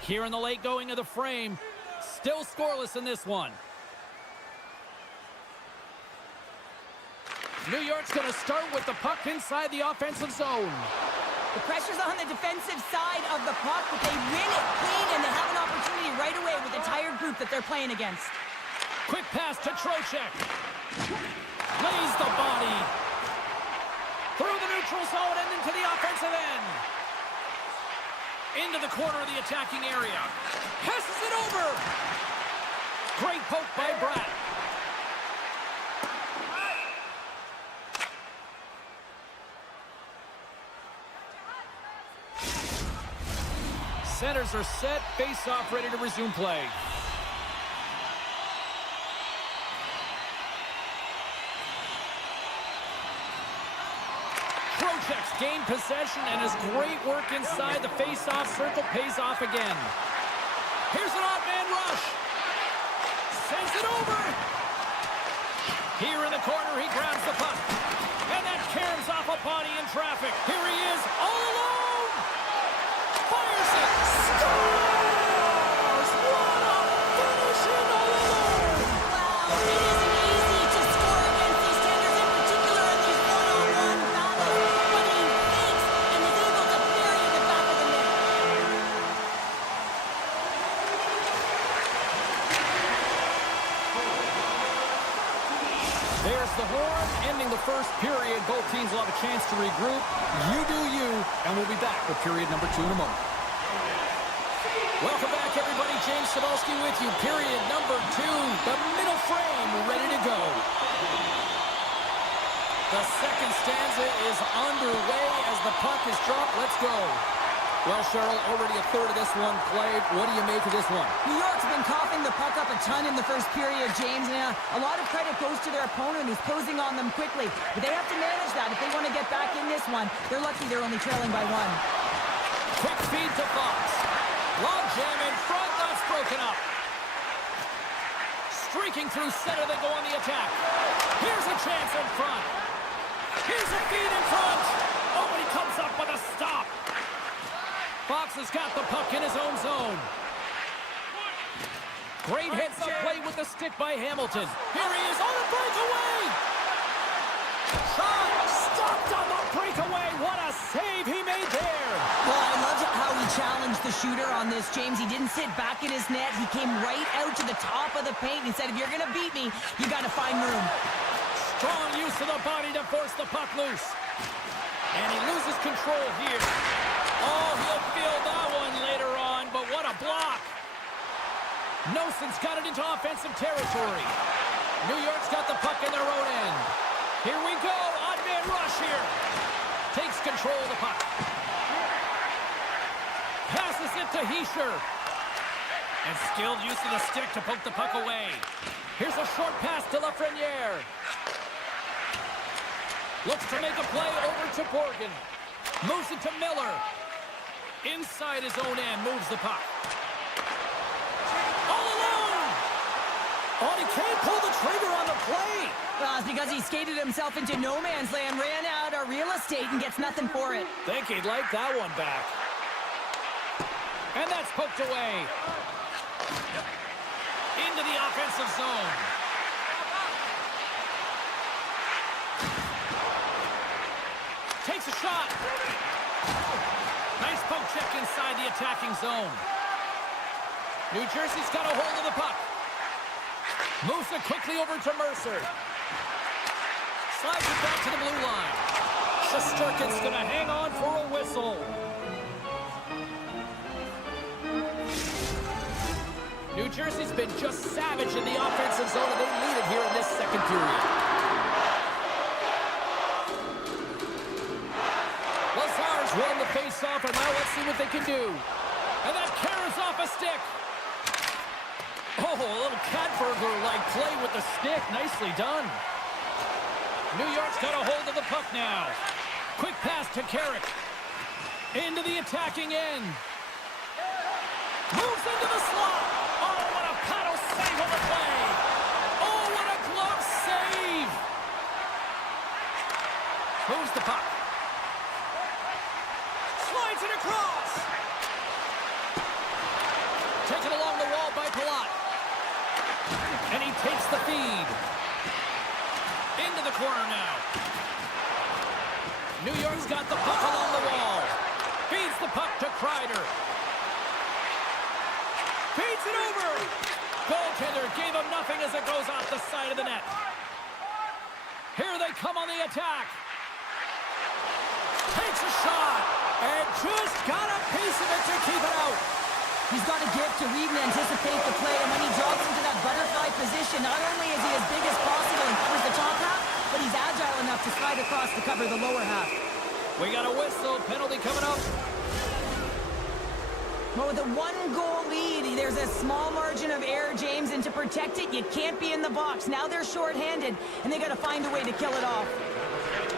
Here in the late going of the frame, still scoreless in this one. New York's going to start with the puck inside the offensive zone. The pressure's on the defensive side of the puck, but they win it clean, and they have an opportunity right away with the tired group that they're playing against. Quick pass to Trocheck. Lays the body. Through the neutral zone and into the offensive end. Into the corner of the attacking area. Passes it over. Great poke by Bratt. Centers are set. Face-off ready to resume play. Trocheck's gained possession, and his great work inside the face-off circle pays off again. Here's an odd man rush. it over. Here in the corner, he grabs the puck. And that caroms off a body in traffic. Here he is, all alone. Fires it. Scores! What a finish in all alone. Wow, it isn't easy to score against these tenders, in particular in these one-on-one battles. But he thinks and is able to bury in the back of the net. There's the horn, ending the first period. Both teams will have a chance to regroup. You do you, and we'll be back with period number 2 in a moment. Welcome back, everybody. James Cebulski with you. Period number 2. The middle frame ready to go. The second stanza is underway as the puck is dropped. Let's go. Well, Cheryl, already a third of this one played. What do you make of this one? New York's been coughing the puck up a ton in the first period, James. And a lot of credit goes to their opponent who's posing on them quickly. But they have to manage that if they want to get back in this one. They're lucky they're only trailing by 1. Quick feed to Fox. Long jam in front. That's broken up. Streaking through center, they go on the attack. Here's a chance in front. Here's a feed in front. Oh, and he comes up with a stop. Fox has got the puck in his own zone. Great heads-up play with the stick by Hamilton. Here he is on a breakaway. Shot stopped on the breakaway. What a save he made there. Well, I loved how he challenged the shooter on this, James. He didn't sit back in his net. He came right out to the top of the paint and said, if you're going to beat me, you got to find room. Strong use of the body to force the puck loose. And he loses control here. Oh, he'll feel that one later on, but what a block. Noson's got it into offensive territory. New York's got the puck in their own end. Here we go, odd man rush here. Takes control of the puck. Passes it to Heischer. And skilled use of the stick to poke the puck away. Here's a short pass to Lafreniere. Looks to make a play over to Borgen. Moves it to Miller. Inside his own end, moves the puck. All alone! Oh, he can't pull the trigger on the play. Well, it's because he skated himself into no man's land, ran out of real estate, and gets nothing for it. Think he'd like that one back. And that's poked away. Into the offensive zone. Takes a shot. Nice poke check inside the attacking zone. New Jersey's got a hold of the puck. Moves it quickly over to Mercer. Slides it back to the blue line. Shesterkin's going to hang on for a whistle. New Jersey's been just savage in the offensive zone, and they lead it here in this second period. Lazar's won the face-off, and now let's see what they can do. And that carries off a stick. Oh, a little cat burglar-like play with the stick. Nicely done. New York's got a hold of the puck now. Quick pass to Carrick. Into the attacking end. Moves into the slot. Oh, what a paddle save on the play. Oh, what a glove save. Moves the puck. Slides it across. Taken along the wall by Palat. And he takes the feed. Into the corner now. New York's got the puck along the wall. Feeds the puck to Kreider. Feeds it over. Goaltender gave him nothing as it goes off the side of the net. Here they come on the attack. Takes a shot. And just got a piece of it to keep it out. He's got a gift to read and anticipate the play, and when he drops into that butterfly position, not only is he as big as possible and covers the top half, but he's agile enough to slide across to cover the lower half. We got a whistle. Penalty coming up. Well, with a one-goal lead, there's a small margin of error, James, and to protect it, you can't be in the box. Now they're shorthanded, and they got to find a way to kill it off.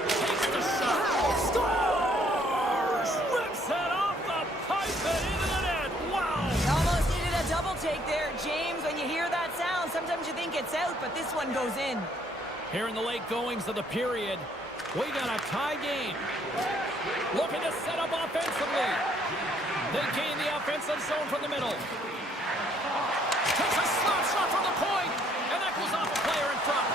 Takes the shot. Scores! Rips it off the pipe and into the net. Wow! Almost needed a double take there, James. When you hear that sound, sometimes you think gets out, but this one goes in. Here in the late goings of the period, we got a tie game. Looking to set up offensively. They gain the offensive zone from the middle. Takes a slap shot from the point, and that goes off a player in front.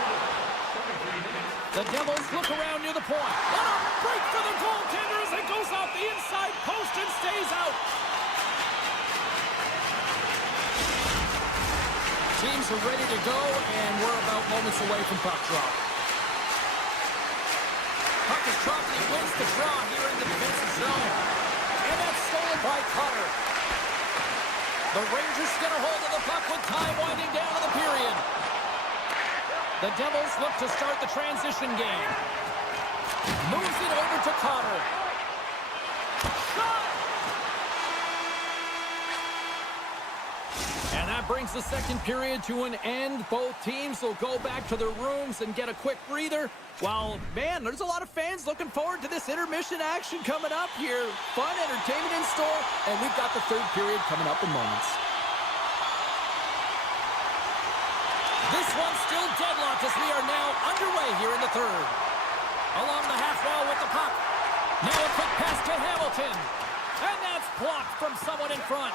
The Devils look around near the point. What a break for the goaltender as it goes off the inside post and stays out. Teams are ready to go, and we're about moments away from puck drop. Puck is dropped, and he wins the draw here in the defensive zone. And that's stolen by Cutter. The Rangers get a hold of the puck with time winding down in the period. The Devils look to start the transition game. Moves it over to Cotter. Shot! And that brings the second period to an end. Both teams will go back to their rooms and get a quick breather. While, man, there's a lot of fans looking forward to this intermission action coming up here. Fun entertainment in store, and we've got the third period coming up in moments. This one's still deadlocked as we are now underway here in the third. Along the half wall with the puck. Now a quick pass to Hamilton. And that's blocked from someone in front.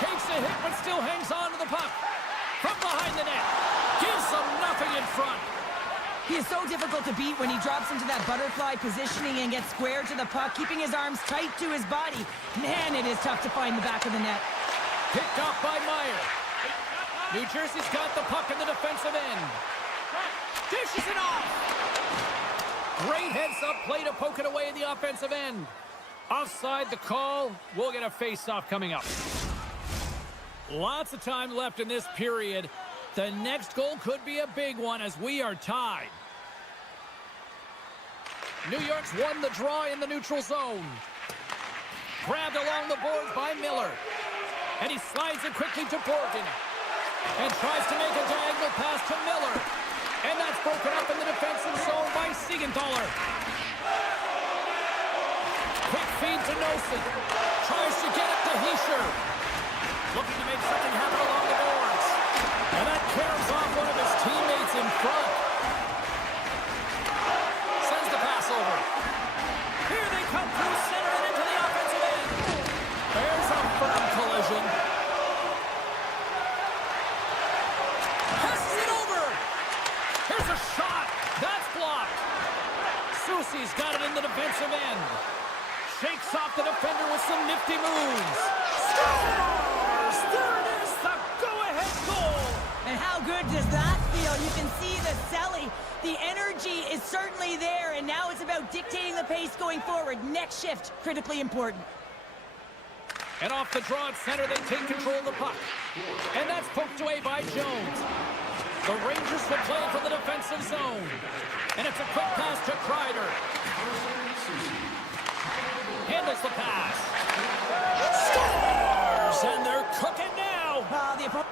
Takes a hit but still hangs on to the puck. From behind the net. Gives them nothing in front. He is so difficult to beat when he drops into that butterfly positioning and gets square to the puck, keeping his arms tight to his body. Man, it is tough to find the back of the net. Picked off by Meyer. New Jersey's got the puck in the defensive end. Dishes it off. Great heads-up play to poke it away in the offensive end. Offside the call. We'll get a face-off coming up. Lots of time left in this period. The next goal could be a big one as we are tied. New York's won the draw in the neutral zone. Grabbed along the boards by Miller. And he slides it quickly to Borgen. And tries to make a diagonal pass to Miller. And that's broken up in the defensive zone by Siegenthaler. Quick feed to Nosen. Tries to get it to Hischier. Looking to make something happen along the boards. And that carries off one of his teammates in front. Sends the pass over. Here they come through center and into the offensive end. There's a firm collision. Passes it over. Here's a shot. That's blocked. Soucy's got it in the defensive end. Shakes off the defender with some nifty moves. Scores! There it is, the go-ahead goal! And how good does that feel? You can see the Selly. The energy is certainly there, and now it's about dictating the pace going forward. Next shift, critically important. And off the draw at center, they take control of the puck. And that's poked away by Jones. The Rangers will play from the defensive zone. And it's a quick pass to Kreider. Handles the pass. Scores! And they're cooking now! The opponent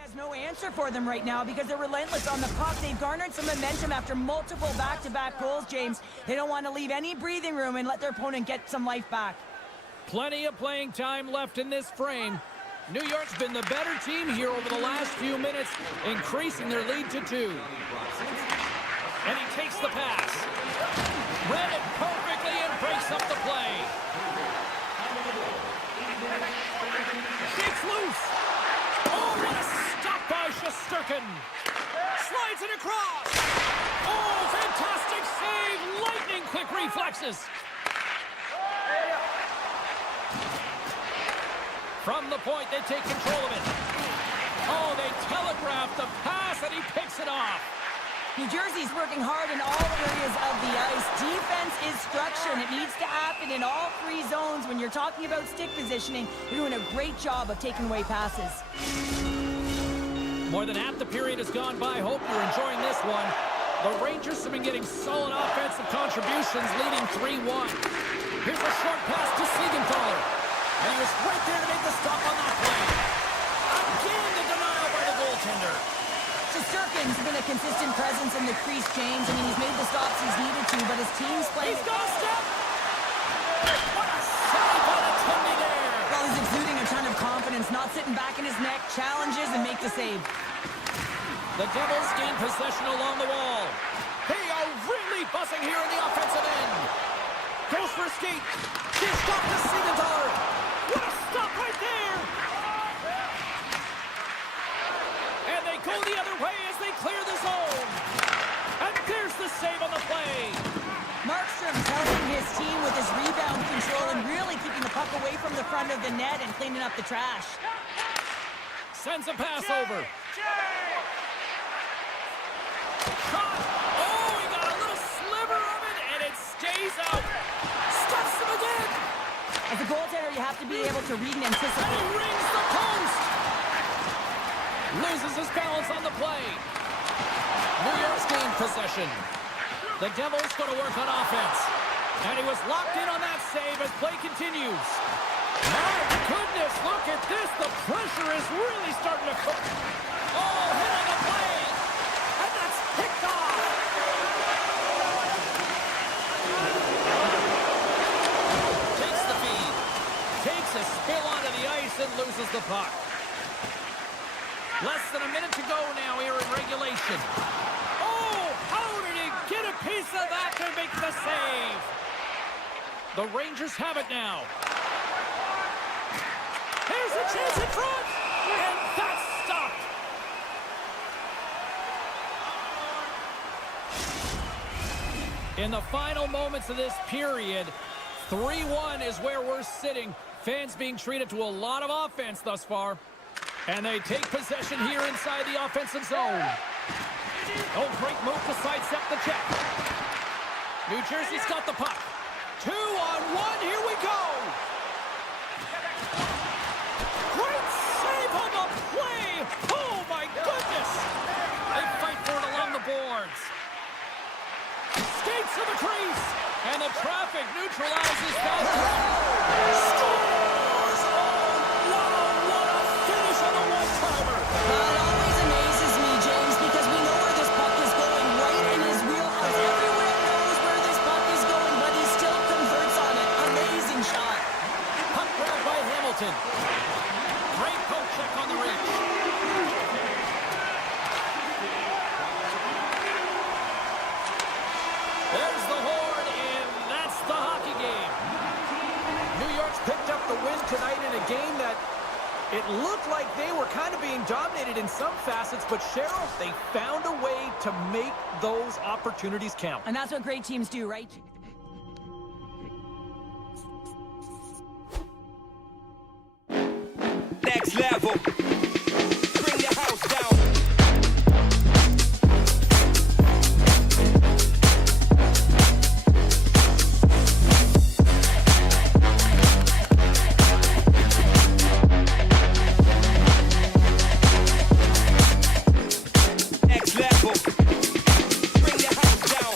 has no answer for them right now because they're relentless on the puck. They've garnered some momentum after multiple back-to-back goals, James. They don't want to leave any breathing room and let their opponent get some life back. Plenty of playing time left in this frame. New York's been the better team here over the last few minutes, increasing their lead to 2. And he takes the pass. Read it perfectly and breaks up the play. Shakes loose. Oh, what a stop by Shesterkin. Slides it across. Oh, fantastic save. Lightning quick reflexes. From the point, they take control of it. Oh, they telegraph the pass, and he picks it off. New Jersey's working hard in all areas of the ice. Defense is structure, and it needs to happen in all 3 zones. When you're talking about stick positioning, you're doing a great job of taking away passes. More than half the period has gone by. Hope you're enjoying this one. The Rangers have been getting solid offensive contributions, leading 3-1. Here's a short pass to Siegenthaler. And he was right there to make the stop on that play. Again, the denial by the goaltender. Shesterkin's been a consistent presence in the crease, James. I mean, he's made the stops he's needed to, but his team's playing... He's got a step! not sitting back in his neck, challenges and makes a save. The Devils gain possession along the wall. They are really buzzing here in the offensive end. Goes for a skate. Dished off to Siegenthaler. What a stop right there! And they go the other way as they clear the zone. And there's the save on the play. Markstrom's helping his team with his rebound control and really keeping the puck away from the front of the net and cleaning up the trash. Sends a pass over. Shot. Oh, he got a little sliver of it, and it stays out. Stuffs him again. As a goaltender, you have to be able to read and anticipate. And he rings the post. Loses his balance on the play. New York's gained possession. The Devils going to work on offense. And he was locked in on that save as play continues. My goodness, look at this. The pressure is really starting to cook. Oh, hit on the play. And that's picked off. Takes the feed. Takes a spill onto the ice and loses the puck. Less than a minute to go now here in regulation. Oh, how did he get a piece of that to make the save? The Rangers have it now. Here's a chance in front, and that's stopped. In the final moments of this period, 3-1 is where we're sitting. Fans being treated to a lot of offense thus far. And they take possession here inside the offensive zone. Oh, great move to sidestep the check. New Jersey's got the puck. 2-on-1, here we go. Great save on the play. Oh, my goodness. They fight for it along the boards. Skates to the crease. And the traffic neutralizes that. Scores! Oh, wow, what a finish on the one-timer. It always amazes me, James, because we know where this puck is going, right in his wheelhouse. Everyone knows where this puck is going, but he still converts on it. Amazing shot. Puck grab by Hamilton. Great poke check on the reach. There's the horn, and that's the hockey game. New York's picked up the win tonight in a game that it looked like they were kind of being dominated in some facets, but Cheryl, they found a way to make those opportunities count. And that's what great teams do, right? Next level. Bring the house down. Next level. Bring the house down.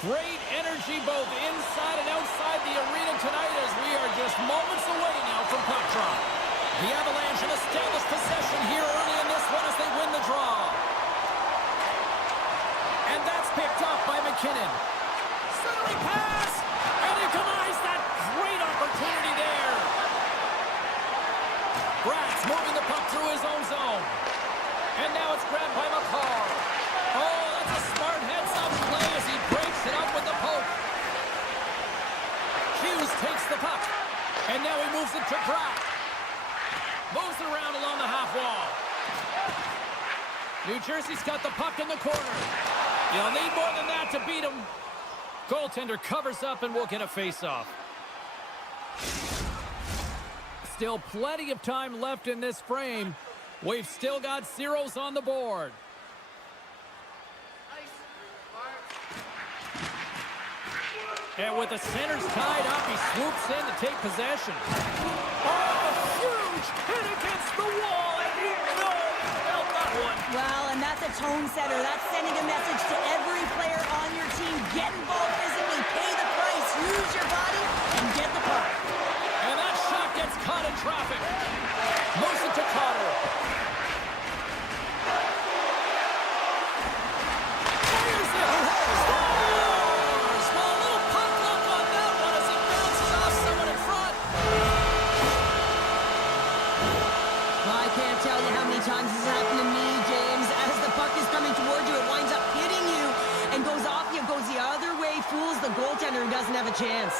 Great energy both inside and outside the arena tonight as we are just moments away now from puck drop. The Avalanche have established possession here early in this one as they win the draw. And that's picked up by McKinnon. Centering pass! And he denies that great opportunity there. Bratz moving the puck through his own zone. And now it's grabbed by McCall. Oh, that's a smart heads-up play as he breaks it up with the poke. Hughes takes the puck. And now he moves it to Pratt. Moves it around along the half wall. New Jersey's got the puck in the corner. You'll need more than that to beat him. Goaltender covers up and we'll get a face-off. Still plenty of time left in this frame. We've still got zeros on the board. And with the centers tied up, he swoops in to take possession. Oh, huge hit against the wall, and he felt that one. Well, and that's a tone setter. That's sending a message to every player on your team. Get involved physically, pay the price, use your body, and get the puck. And that shot gets caught in traffic. Moves it to Cotter. Fires it. Scores! Well, a little puck luck on that one as it bounces off someone in front. Well, I can't tell you how many times this has happened to me, James. As the puck is coming towards you, it winds up hitting you and goes off you, goes the other way, fools the goaltender who doesn't have a chance.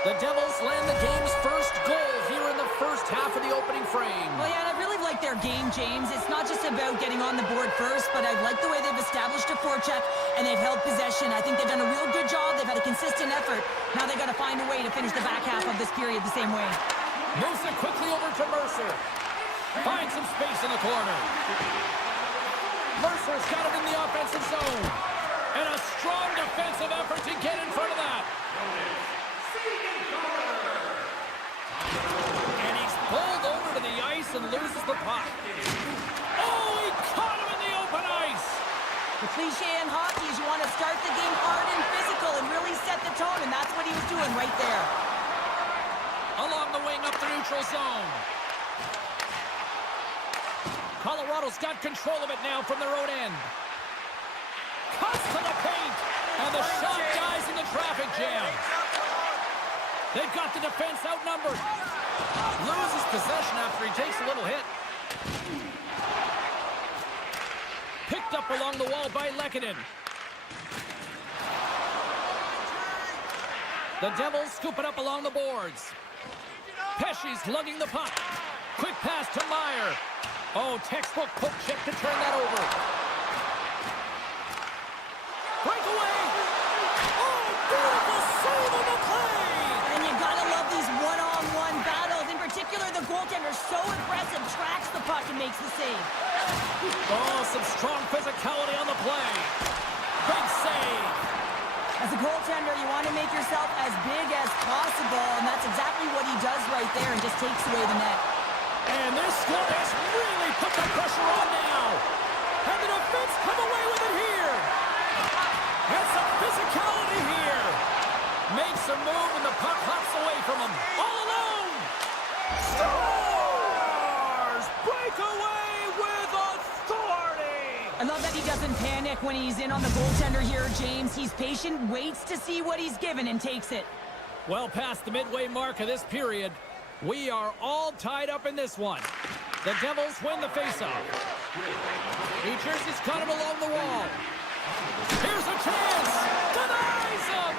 The Devils land the game's first goal here in the first half of the opening frame. Well, yeah, and I really like their game, James. It's not just about getting on the board first, but I like the way they've established a forecheck and they've held possession. I think they've done a real good job. They've had a consistent effort. Now they've got to find a way to finish the back half of this period the same way. Moves it quickly over to Mercer. Finds some space in the corner. Mercer's got it in the offensive zone. And a strong defensive effort to get in front of that. And he's pulled over to the ice and loses the puck. Oh, he caught him in the open ice. The cliche in hockey is you want to start the game hard and physical and really set the tone, and that's what he was doing right there. Along the wing up the neutral zone. Colorado's got control of it now from their own end. Cuts to the paint, and the shot dies in the traffic jam. They've got the defense outnumbered. Loses possession after he takes a little hit. Picked up along the wall by Lehkonen. The Devils scoop it up along the boards. Pesci's lugging the puck. Quick pass to Meyer. Oh, textbook poke check to turn that over. Breakaway. Oh, beautiful save on the play. And you gotta love these one-on-one battles. In particular, the goaltender so aggressive, tracks the puck and makes the save. Oh, some strong physicality on the play. Big save. As a goaltender, you want to make yourself as big as possible, and that's exactly what he does right there and just takes away the net. And this score has really put the pressure on now. And the defense come away with it here. And some physicality here. Makes a move and the puck hops away from him. All alone. Scores! Breakaway with authority. I love that he doesn't panic when he's in on the goaltender here, James. He's patient, waits to see what he's given, and takes it. Well past the midway mark of this period, we are all tied up in this one. The Devils win the faceoff. New Jersey's got him along the wall. Here's a chance. Denies him.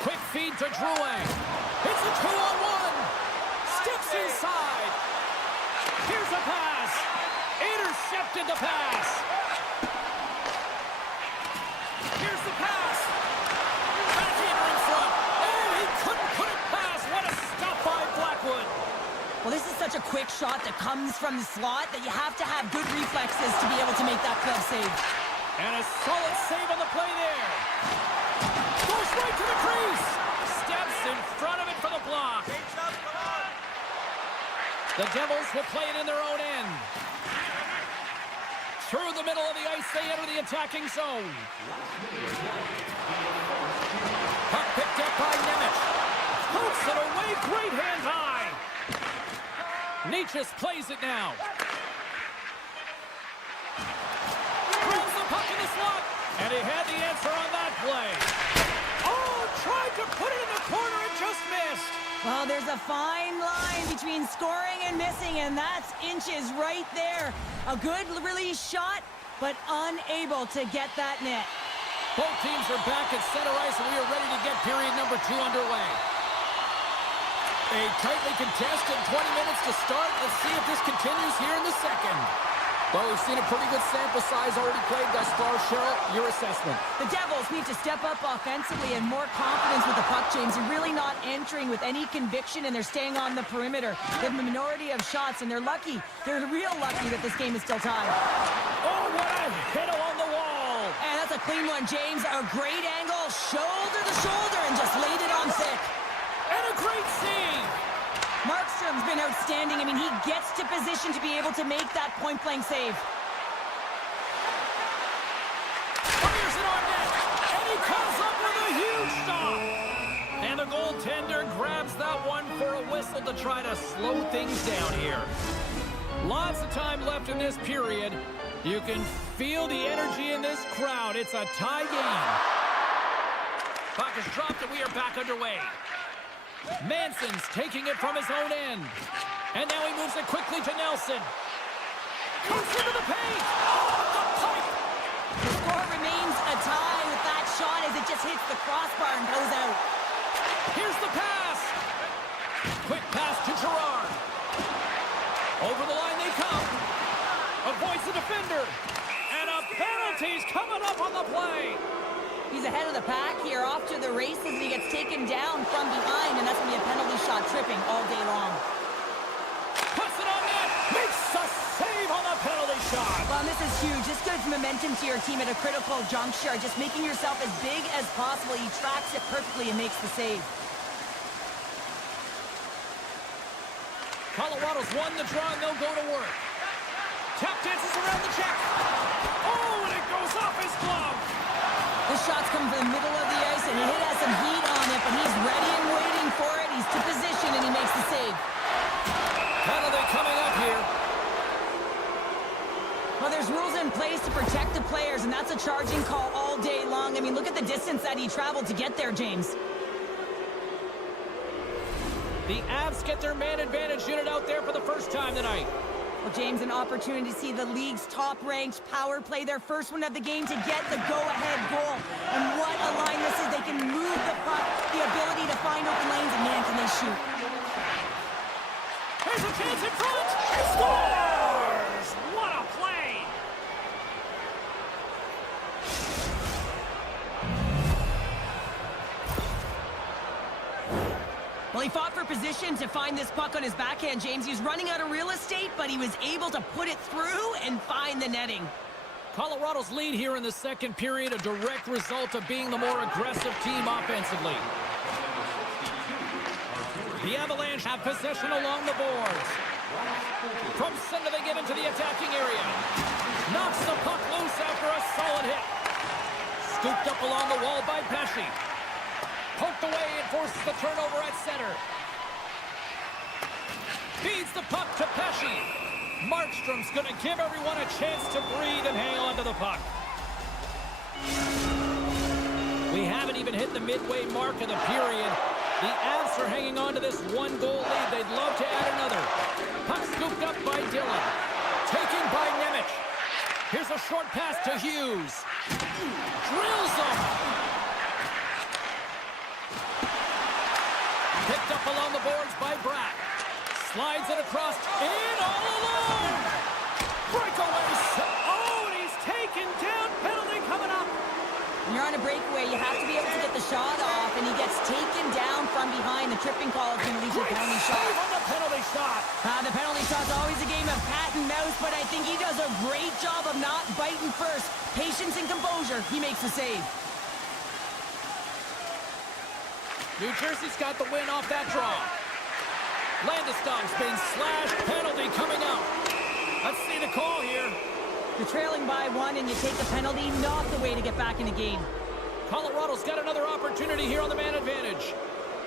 Quick feed to Drouin. It's a 2-on-1. Steps inside. Here's a pass. Intercepted the pass. Here's the pass. Backhander in front. Oh, he couldn't put it past. What a stop by Blackwood. Well, this is such a quick shot that comes from the slot that you have to have good reflexes to be able to make that club save. And a solid save on the play there. Goes right to the crease. Steps in front of it for the block. The Devils will play it in their own end. Through the middle of the ice, they enter the attacking zone. Puck picked up by Nemec. Hooks it away, great hand high. Nietzsche plays it now. Throws the puck in the slot, and he had the answer on that play. Oh, tried to put it in the corner and just missed. Well, there's a fine line between scoring and missing, and that's inches right there. A good release shot, but unable to get that net. Both teams are back at center ice, and we are ready to get period number 2 underway. A tightly contested 20 minutes to start. Let's see if this continues here in the second. Well, we've seen a pretty good sample size already played thus far. Cheryl, your assessment. The Devils need to step up offensively and more confidence with the puck, James. They're really not entering with any conviction, and they're staying on the perimeter. They have a minority of shots, and they're lucky. They're real lucky that this game is still tied. Oh, what a hit along the wall. And that's a clean one, James. A great angle, shoulder to shoulder, and just laid it on thick. And a great save. Markstrom's been outstanding. I mean, he gets to position to be able to make that point-blank save. Fires it on net, and he comes up with a huge stop. And the goaltender grabs that one for a whistle to try to slow things down here. Lots of time left in this period. You can feel the energy in this crowd. It's a tie game. Puck is dropped, and we are back underway. Manson's taking it from his own end. And now he moves it quickly to Nelson. Comes into the paint. Oh, the pipe. The score remains a tie with that shot as it just hits the crossbar and goes out. Here's the pass. Quick pass to Gerard. Over the line they come. Avoids the defender. And a penalty's coming up on the play. He's ahead of the pack here, off to the races, and he gets taken down from behind, and that's going to be a penalty shot tripping all day long. Puts it on net. Makes a save on the penalty shot. Well, and this is huge. This gives momentum to your team at a critical juncture. Just making yourself as big as possible. He tracks it perfectly and makes the save. Colorado's won the draw, and they'll go to work. Tap dances around the check. Oh, and it goes off his glove. The shot's coming from the middle of the ice, and he has some heat on it, but he's ready and waiting for it. He's to position, and he makes the save. Penalty coming up here. Well, there's rules in place to protect the players, and that's a charging call all day long. I mean, look at the distance that he traveled to get there, James. The Avs get their man advantage unit out there for the first time tonight. Well, James, an opportunity to see the league's top-ranked power play their first one of the game to get the go-ahead goal. And what a line this is. They can move the puck, the ability to find open lanes, and man, can they shoot. Here's a chance in front. He scores! What a play! Well, he fought for position to find this puck on his backhand, James. He was running out of real estate, but he was able to put it through and find the netting. Colorado's lead here in the second period, a direct result of being the more aggressive team offensively. The Avalanche have possession along the boards. From center, they get into the attacking area. Knocks the puck loose after a solid hit. Scooped up along the wall by Pesce. Poked away and forces the turnover at center. Feeds the puck to Pesce. Markstrom's going to give everyone a chance to breathe and hang on to the puck. We haven't even hit the midway mark of the period. The Avs are hanging on to this one-goal lead. They'd love to add another. Puck scooped up by Dillon. Taken by Nemec. Here's a short pass to Hughes. Drills him. Picked up along the boards by Bratt. Slides it across. In all alone. Breakaway. Oh, and he's taken down. Penalty coming up. When you're on a breakaway, you have to be able to get the shot off, and he gets taken down from behind. The tripping call is going to lead to a penalty shot. Save on the penalty shot. The penalty shot's always a game of cat and mouse, but I think he does a great job of not biting first. Patience and composure. He makes the save. New Jersey's got the win off that draw. Landeskog's been slashed. Penalty coming out. Let's see the call here. You're trailing by one and you take a penalty, not the way to get back in the game. Colorado's got another opportunity here on the man advantage.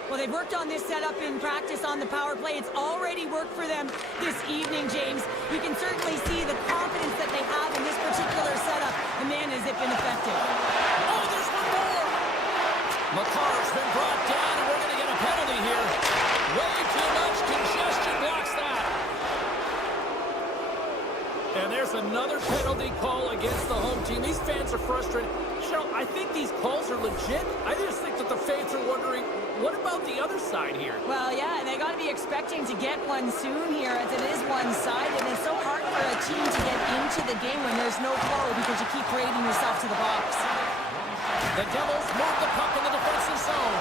Well, they've worked on this setup in practice on the power play. It's already worked for them this evening, James. You can certainly see the confidence that they have in this particular setup. And man, has it been effective. Oh, there's one more! McCarr's been brought down, and we're going to get a penalty here. Way too much congestion blocks that. And there's another penalty call against the home team. These fans are frustrated. Cheryl, I think these calls are legit. I just think that the fans are wondering, what about the other side here? Well, yeah, they got to be expecting to get one soon here, as it is one-sided. And it's so hard for a team to get into the game when there's no flow because you keep parading yourself to the box. The Devils move the puck in the defensive zone.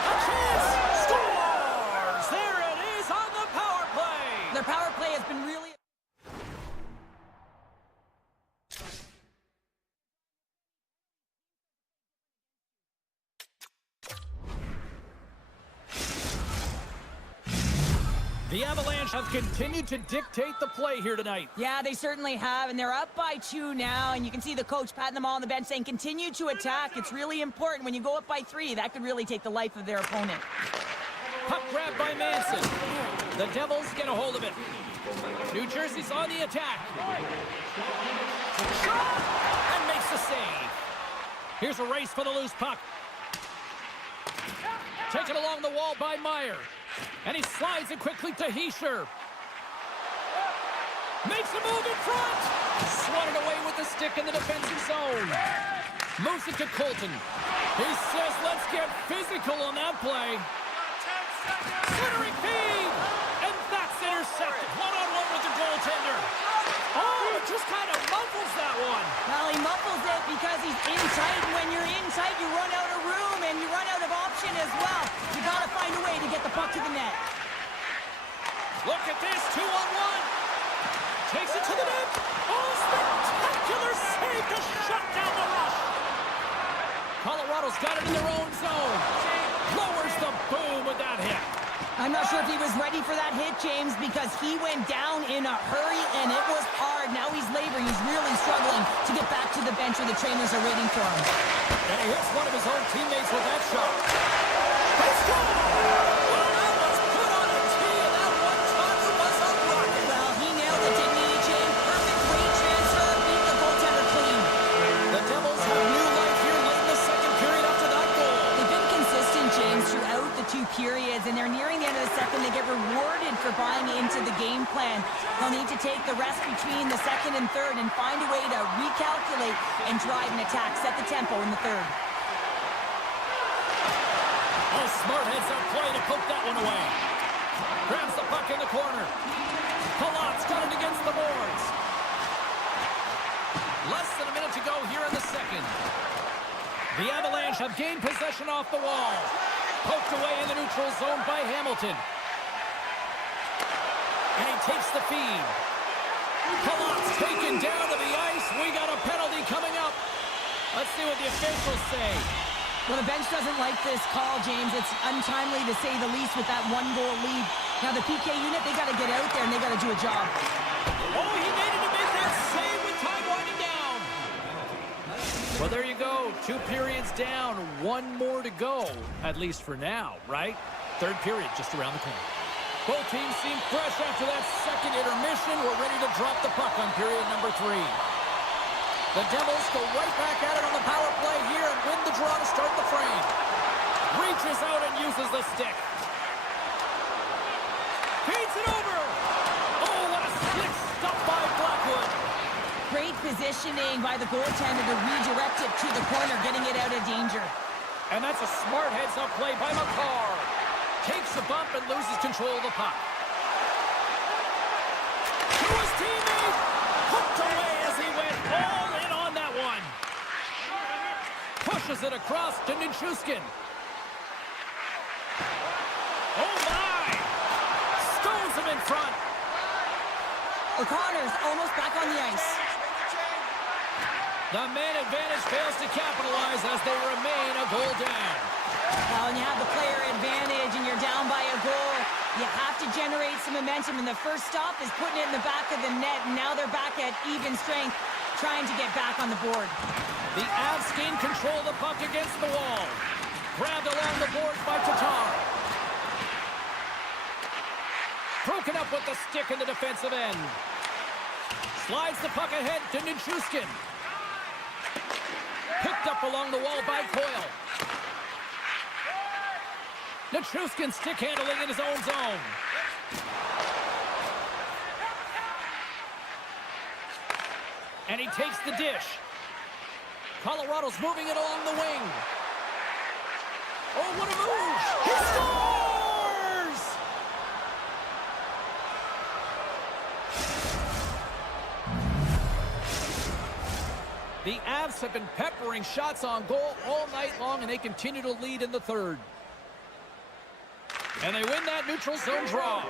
A chance! Scores! There it is on the power play! Their power play has been really... The Avalanche have continued to dictate the play here tonight. Yeah, they certainly have, and they're up by 2 now, and you can see the coach patting them all on the bench saying, continue to attack. It's really important. When you go up by 3, that could really take the life of their opponent. Puck grabbed by Manson. The Devils get a hold of it. New Jersey's on the attack. Shot! And makes the save. Here's a race for the loose puck. Taken along the wall by Meyer. And he slides it quickly to Heischer. Makes a move in front. Swatted away with the stick in the defensive zone. Moves it to Colton. He says, let's get physical on that play. Centering feed. And that's intercepted. One-on-one with the goaltender. Oh, it just kind of muffles that one. Well, he muffles it because he's in tight, and when you're in tight, you run out of room, and you run out of option as well. You got to find a way to get the puck to the net. Look at this, 2-on-1. Takes it to the net. Oh, spectacular save to shut down the rush. Colorado's got it in their own zone. Lowers the boom with that hit. I'm not sure if he was ready for that hit, James, because he went down in a hurry, and it was hard. Now he's laboring. He's really struggling to get back to the bench where the trainers are waiting for him. And he hits one of his own teammates with that shot. They score! Well, that was put on a tee, and that one-timer was a rocket. Well, he nailed it, didn't he, James? Perfect weight transfer, beat the goaltender clean. The Devils have new life here late in the second period after that goal. They've been consistent, James, throughout the 2 periods, and they're nearing the end of the second. They get rewarded for buying into the game plan. They'll need to take the rest between the second and third and find a way to recalculate and drive an attack, set the tempo in the third. Oh, smart heads-up play to poke that one away. Grabs the puck in the corner. Palat's got it against the boards. Less than a minute to go here in the second. The Avalanche have gained possession off the wall. Poked away in the neutral zone by Hamilton. And he takes the feed. Palat's taken down to the ice. We got a penalty coming up. Let's see what the officials say. Well, the bench doesn't like this call, James. It's untimely to say the least with that 1-goal lead. Now, the PK unit, they got to get out there and they got to do a job. Oh, he made it to make that save with time winding down. Well, there you go. 2 periods down, 1 more to go, at least for now, right? Third period just around the corner. Both teams seem fresh after that second intermission. We're ready to drop the puck on period number 3. The Devils go right back at it on the power play here and win the draw to start the frame. Reaches out and uses the stick. Feeds it over. Oh, what a slick stop by Blackwood. Great positioning by the goaltender to redirect it to the corner, getting it out of danger. And that's a smart heads-up play by McCarr. Takes a bump and loses control of the puck. To his teammate. Hooked away as he went all in on that one. Pushes it across to Nichushkin. Oh, my. Stones him in front. O'Connor's almost back on the ice. The man advantage fails to capitalize as they remain a goal down. Well, when you have the player advantage and you're down by a goal, You have to generate some momentum, and the first stop is putting it in the back of the net, and now they're back at even strength, trying to get back on the board. The Avs gain control of the puck against the wall. Grabbed along the boards by Tatar. Broken up with the stick in the defensive end. Slides the puck ahead to Nichushkin. Picked up along the wall by Coyle. Nichushkin stick handling in his own zone. And he takes the dish. Colorado's moving it along the wing. Oh, what a move! He scores! The Avs have been peppering shots on goal all night long, and they continue to lead in the third. And they win that neutral zone draw.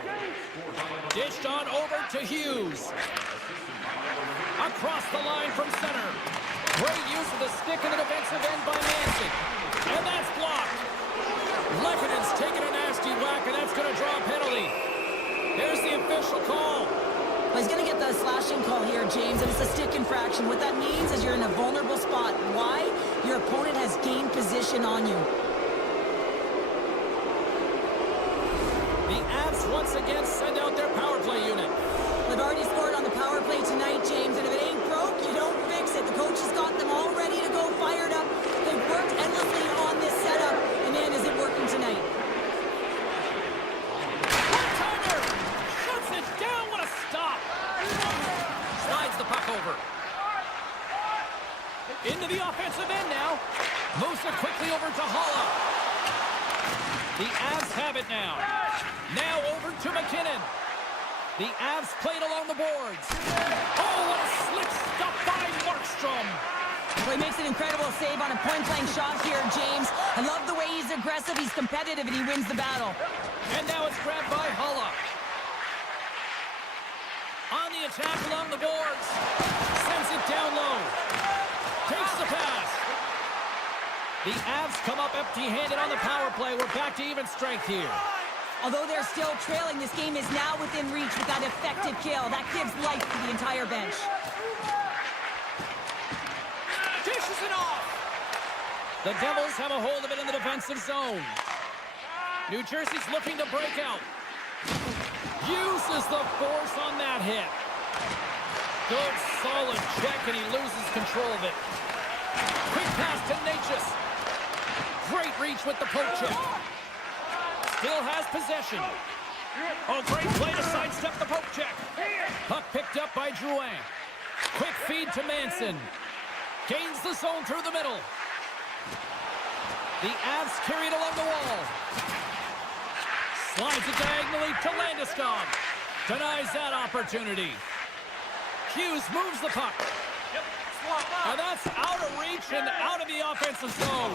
Dished on over to Hughes. Across the line from center. Great use of the stick in the defensive end by Manson. And that's blocked. Lekkonen's taking a nasty whack, and that's going to draw a penalty. Here's the official call. Well, he's going to get the slashing call here, James, and it's a stick infraction. What that means is you're in a vulnerable spot. Why? Your opponent has gained position on you. The Avs once again send out their power play unit. They've already scored on the power play tonight, James, and if it ain't broke, you don't fix it. The coach has got them all ready to go, fired up. They've worked endlessly on this setup, and man, is it working tonight. One-timer! Shuts it down, what a stop! Slides the puck over. Into the offensive end now. Moves it quickly over to Holla. The Avs have it now. Now over to McKinnon. The Avs played along the boards. Oh, what a slick stop by Markstrom. Well, he makes an incredible save on a point-blank shot here, James. I love the way he's aggressive, he's competitive, and he wins the battle. And now it's grabbed by Holla. On the attack along the boards. Sends it down low. Takes the pass. The Avs come up empty-handed on the power play. We're back to even strength here. Although they're still trailing, this game is now within reach with that effective kill. That gives life to the entire bench. Dishes it off. The Devils have a hold of it in the defensive zone. New Jersey's looking to break out. Uses the force on that hit. Good, solid check, and he loses control of it. Quick pass to Natchez. Great reach with the poke check. Still has possession. Oh, great play to sidestep the poke check. Puck picked up by Drouin. Quick feed to Manson. Gains the zone through the middle. The Avs carry it along the wall. Slides it diagonally to Landeskog. Denies that opportunity. Hughes moves the puck. And that's out of reach and out of the offensive zone.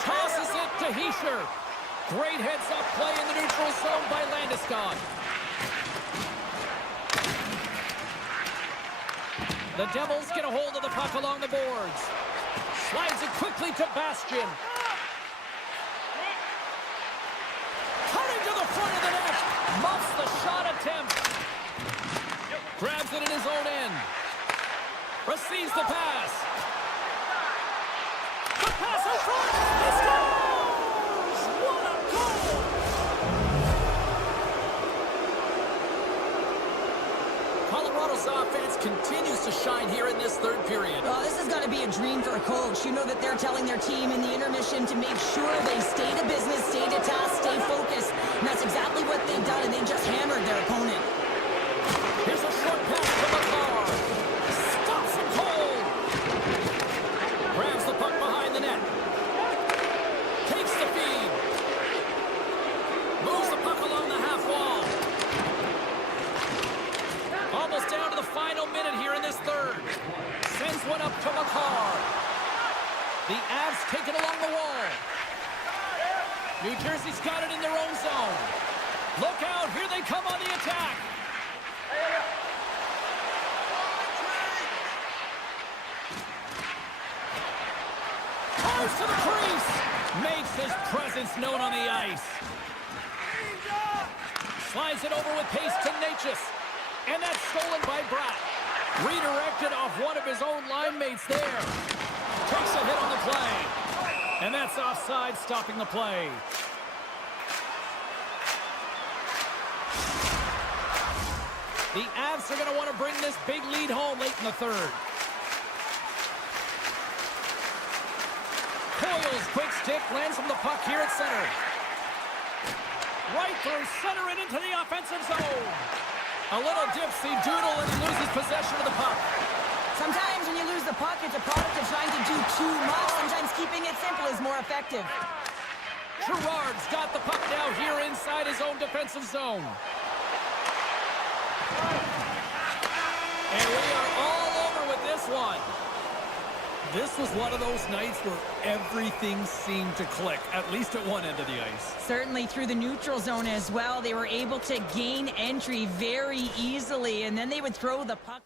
Tosses it to Hischier. Great heads-up play in the neutral zone by Landeskog. The Devils get a hold of the puck along the boards. Slides it quickly to Bastian. Cutting to the front of the net. Muffs the shot attempt. Grabs it in his own end. Receives the pass. The pass in front. He scores! What a goal! Colorado's offense continues to shine here in this third period. Well, this has got to be a dream for a coach. You know that they're telling their team in the intermission to make sure they stay to business, stay to task, stay focused. And that's exactly what they've done, and they just hammered their opponent. Here's a short pass to McCarr. Stops him cold. Grabs the puck behind the net. Takes the feed. Moves the puck along the half wall. Almost down to the final minute here in this third. Sends one up to McCarr. The Avs take it along the wall. New Jersey's got it in their own zone. Look out, here they come on the attack. Goes to the crease. Makes his presence known on the ice. Slides it over with pace to Natchez. And that's stolen by Bratt. Redirected off one of his own line mates there. Takes a hit on the play. And that's offside, stopping the play. The Avs are going to want to bring this big lead home late in the third. Coyle's quick stick lands from the puck here at center. Right through center and into the offensive zone. A little dipsy doodle and he loses possession of the puck. Sometimes when you lose the puck, it's a product of trying to do too much. Sometimes keeping it simple is more effective. Gerard's got the puck now here inside his own defensive zone. And we are all over with this one. This was one of those nights where everything seemed to click, at least at one end of the ice. Certainly through the neutral zone as well. They were able to gain entry very easily, and then they would throw the puck.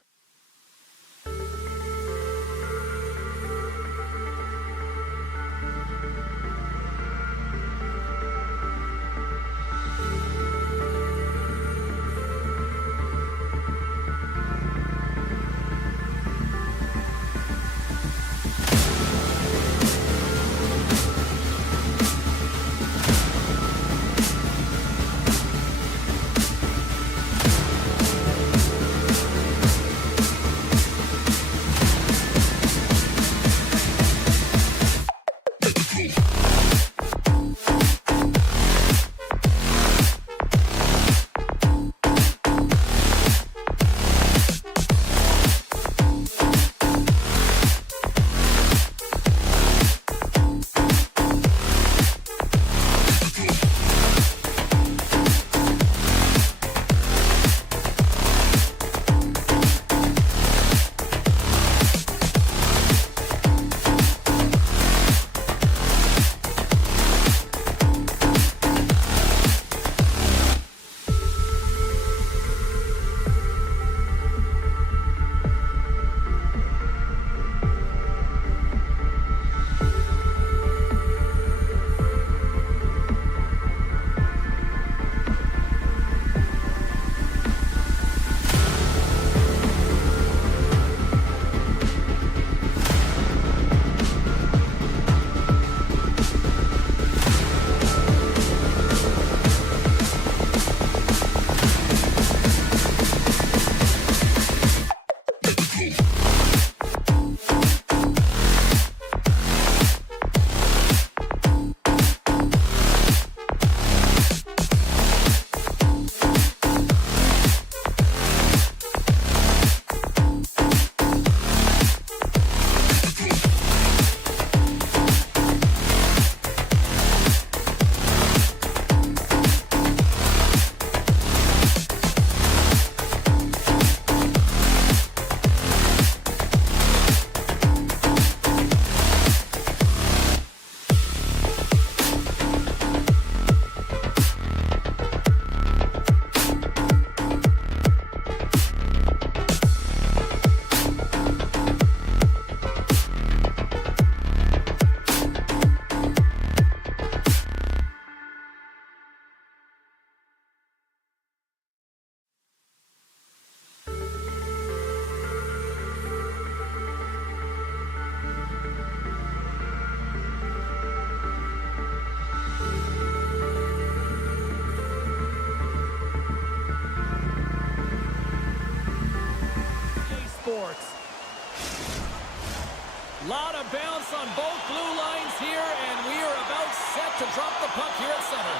Lot of bounce on both blue lines here, and we are about set to drop the puck here at center.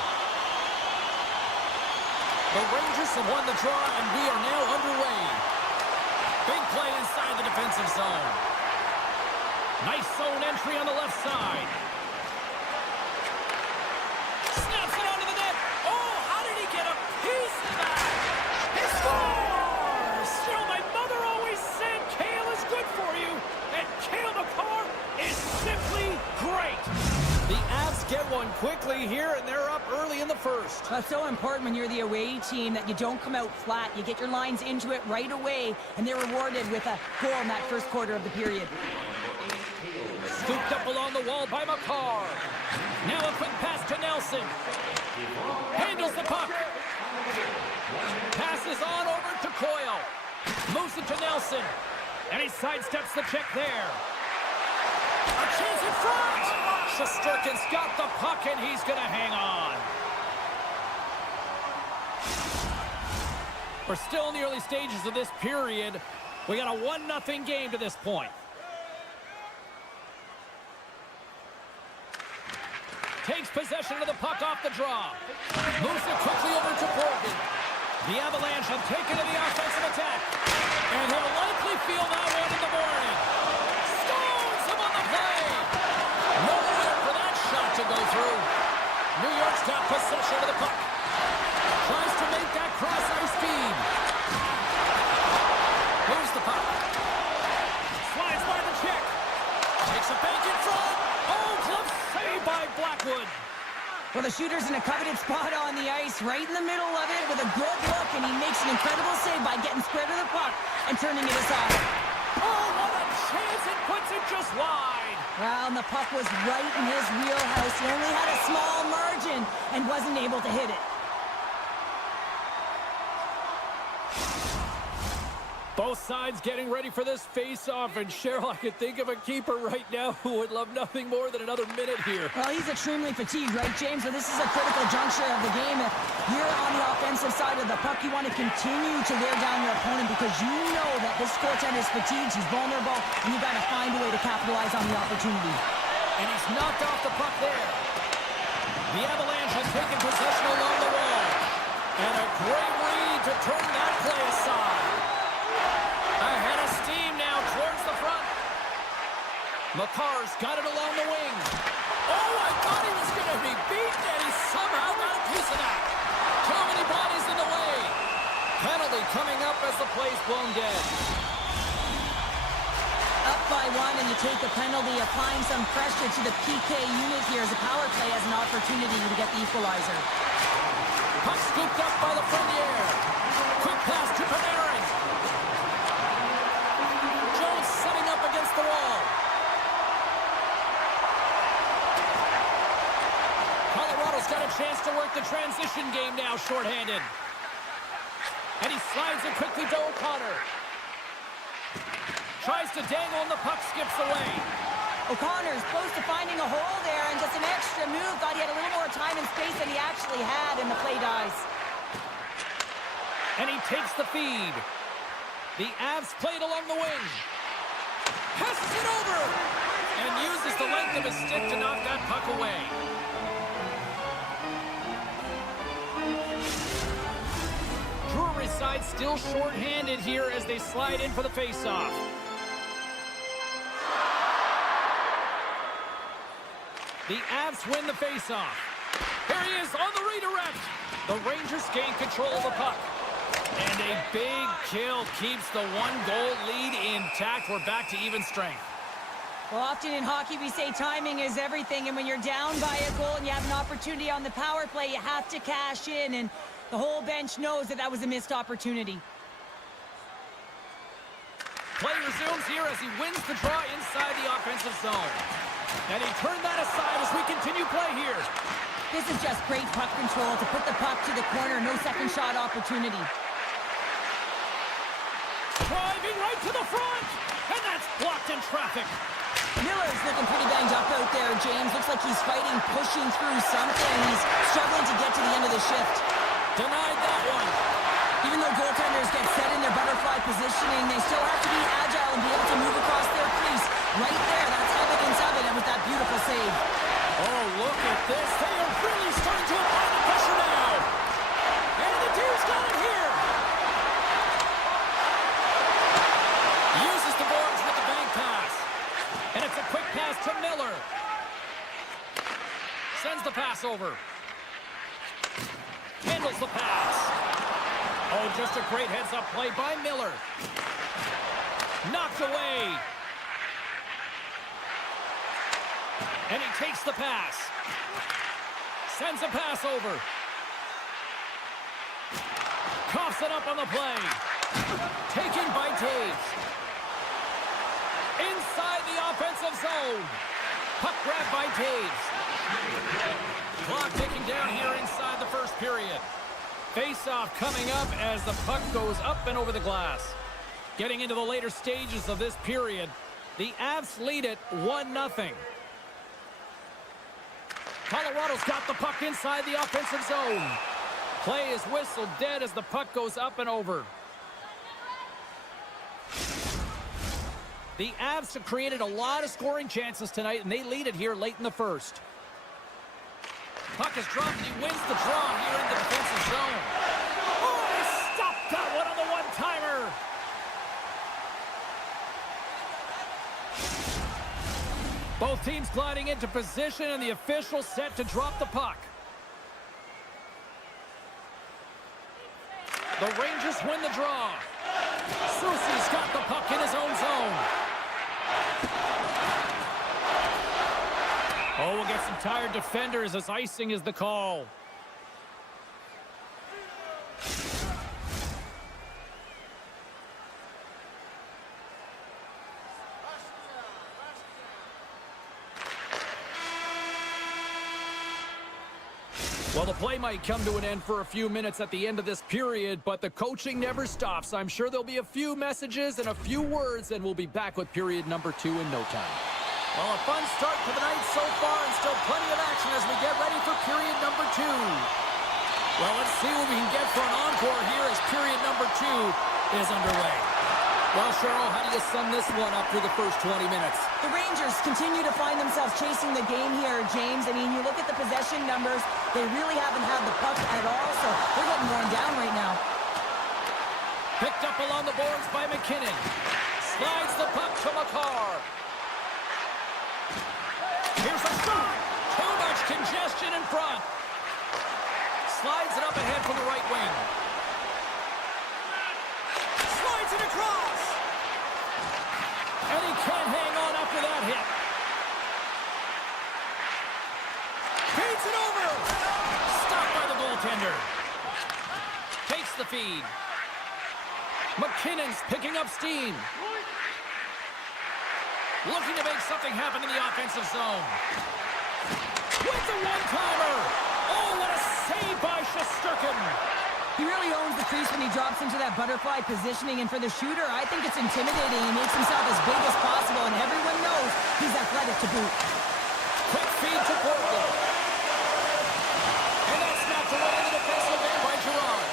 The Rangers have won the draw, and we are now underway. Big play inside the defensive zone. Nice zone entry on the left side. Snaps it onto the net. Oh, how did he get a piece of that? He scores! You know, my mother always said kale is good for you, and Kale McCarr is simply great. The Avs get one quickly here, and they're up early in the first. That's so important when you're the away team that you don't come out flat. You get your lines into it right away, and they're rewarded with a goal in that first quarter of the period. Scooped up along the wall by McCarr. Now a quick pass to Nelson. Handles the puck. Passes on over to Coyle. Moves it to Nelson. And he sidesteps the check there. A chance in front! Shesterkin's got the puck, and he's going to hang on. We're still in the early stages of this period. We got a 1-0 game to this point. Takes possession of the puck off the draw. Moves it quickly over to Portland. The Avalanche have taken to the offensive attack. And he'll likely feel that one in the morning. Stones him on the play. Nowhere for that shot to go through. New York's got possession of the puck. Tries to make that cross-ice feed. Moves the puck. Slides by the check. Takes a bank in front. Oh, glove save by Blackwood. Well, the shooter's in a coveted spot on the ice, right in the middle of it with a good look, and he makes an incredible save by getting square to the puck and turning it aside. Oh, what a chance. It puts it just wide. Well, and the puck was right in his wheelhouse. He only had a small margin and wasn't able to hit it. Both sides getting ready for this face-off, and Cheryl, I could think of a keeper right now who would love nothing more than another minute here. Well, he's extremely fatigued, right, James? So this is a critical juncture of the game. If you're on the offensive side of the puck, you want to continue to wear down your opponent because you know that this goaltender is fatigued, he's vulnerable, and you got to find a way to capitalize on the opportunity. And he's knocked off the puck there. The Avalanche has taken possession along the wall. And a great read to turn that play aside. Ahead of steam now towards the front. Makar's got it along the wing. Oh, I thought he was going to be beaten, and he somehow got a piece of that. Too many bodies in the way. Penalty coming up as the play's blown dead. Up by one, and you take the penalty, applying some pressure to the PK unit here as the power play has an opportunity to get the equalizer. Puck scooped up by the Frenier. Quick pass to Panarin. Jones setting up against the wall. Colorado's got a chance to work the transition game now, shorthanded. And he slides it quickly to O'Connor. Tries to dangle, and the puck skips away. O'Connor's close to finding a hole there, and just an extra move. Thought he had a little more time and space than he actually had, and the play dies. And he takes the feed. The Avs played along the wing. Passes it over! And uses the length of his stick to knock that puck away. Drury's side still short-handed here as they slide in for the face-off. The Avs win the face-off. Here he is on the redirect. The Rangers gain control of the puck. And a big kill keeps the one-goal lead intact. We're back to even strength. Well, often in hockey we say timing is everything, and when you're down by a goal and you have an opportunity on the power play, you have to cash in, and the whole bench knows that that was a missed opportunity. Play resumes here as he wins the draw inside the offensive zone. And he turned that aside as we continue play here. This is just great puck control to put the puck to the corner, no second shot opportunity. Driving right to the front, and that's blocked in traffic. Miller's looking pretty banged up out there, James. Looks like he's fighting, pushing through something. He's struggling to get to the end of the shift. Denied that one. Even though goaltenders get set in their butterfly positioning, they still have to be agile and be able to move across their crease. Right there, that's evidence of it, and with that beautiful save. Oh, look at this. They are really starting to apply the pressure now. And the Deer's got it here. Uses the boards with the bank pass. And it's a quick pass to Miller. Sends the pass over. Handles the pass. Oh, just a great heads-up play by Miller. Knocked away. And he takes the pass. Sends a pass over. Coughs it up on the play. Taken by Taves. Inside the offensive zone. Puck grab by Taves. Clock ticking down here inside the first period. Face-off coming up as the puck goes up and over the glass. Getting into the later stages of this period, the Avs lead it 1-0. Colorado's got the puck inside the offensive zone. Play is whistled dead as the puck goes up and over. The Avs have created a lot of scoring chances tonight, and they lead it here late in the first. Puck is dropped, and he wins the draw here in the defensive zone. Oh, he stopped that one on the one-timer. Both teams gliding into position, and the official set to drop the puck. The Rangers win the draw. Soucy's got the puck in his own zone. Oh, we'll get some tired defenders as icing is the call. Well, the play might come to an end for a few minutes at the end of this period, but the coaching never stops. I'm sure there'll be a few messages and a few words, and we'll be back with period number 2 in no time. Well, a fun start to the night so far, and still plenty of action as we get ready for period number 2. Well, let's see what we can get for an encore here as period number 2 is underway. Well, Cheryl, how do you sum this one up through the first 20 minutes? The Rangers continue to find themselves chasing the game here, James. I mean, you look at the possession numbers, they really haven't had the puck at all, so they're getting worn down right now. Picked up along the boards by McKinnon. Slides the puck to McCarr. Here's a shot. Too much congestion in front. Slides it up ahead from the right wing. Slides it across. And he can't hang on after that hit. Feeds it over. Stopped by the goaltender. Takes the feed. McKinnon's picking up steam. Looking to make something happen in the offensive zone. With the one-timer. Oh, what a save by Shesterkin. He really owns the crease when he drops into that butterfly positioning, and for the shooter, I think it's intimidating. He makes himself as big as possible, and everyone knows he's athletic to boot. Quick feed to Portland. And that's knocked away in the defensive end by Gerard.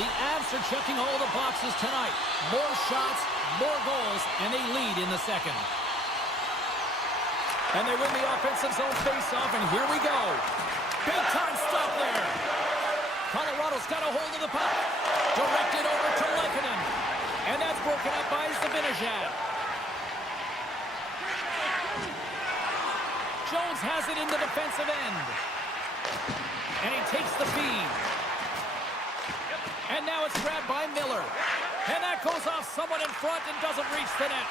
The Avs are checking all the boxes tonight. More shots, more goals, and they lead in the second. And they win the offensive zone face-off, and here we go. Big-time stop there. Colorado's got a hold of the puck. Directed over to Lehkonen. And that's broken up by Zibanejad. Jones has it in the defensive end. And he takes the feed. And now it's grabbed by Miller. And that goes off someone in front and doesn't reach the net.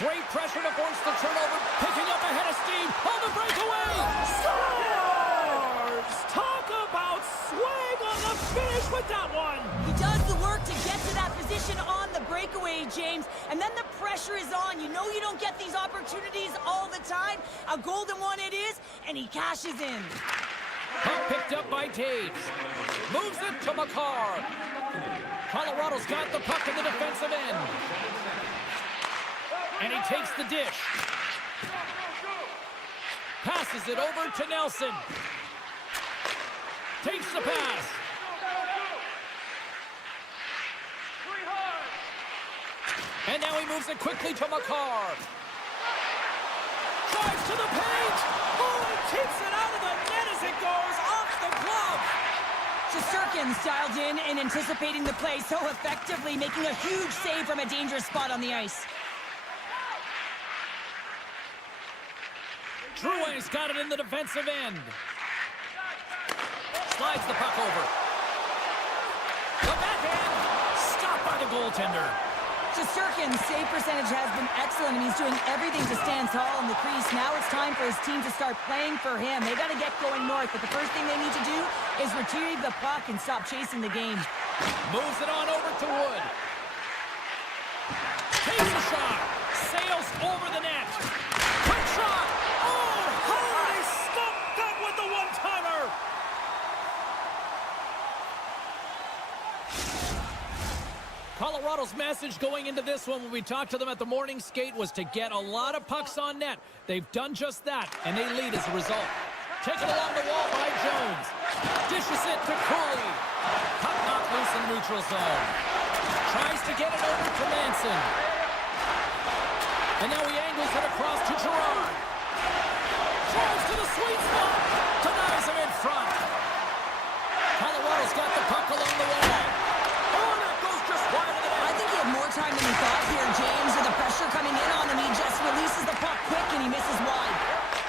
Great pressure to force the turnover. Picking up ahead of steam on the breakaway. Scores! Talk about swag on the finish with that one. He does the work to get to that position on the breakaway, James. And then the pressure is on. You know you don't get these opportunities all the time. A golden one it is, and he cashes in. Puck picked up by Taves. Moves it to McCarr. Colorado's got the puck in the defensive end. And he takes the dish. Passes it over to Nelson. Takes the pass. And now he moves it quickly to McCarr. Drives to the paint. Oh, he keeps it out of the net as it goes off the glove. Shesterkin's dialed in and anticipating the play so effectively, making a huge save from a dangerous spot on the ice. Drouin's got it in the defensive end. Slides the puck over. The backhand. Stopped by the goaltender. Shesterkin's save percentage has been excellent, and he's doing everything to stand tall in the crease. Now it's time for his team to start playing for him. They got to get going north, but the first thing they need to do is retrieve the puck and stop chasing the game. Moves it on over to Wood. Takes a shot. Sails over the net. Quick shot. Oh, holy stop Colorado's message going into this one when we talked to them at the morning skate was to get a lot of pucks on net. They've done just that, and they lead as a result. Taken along the wall by Jones. Dishes it to Cooley. Puck knocked loose in the neutral zone. Tries to get it over to Manson. And now he angles it across to Gerard. Drives to the sweet spot. Denies him in front. Colorado's got the puck along the wall. Oh, that goes just wide of the net. I think he had more time than he thought here, James. With the pressure coming in on him, he just releases the puck quick and he misses wide.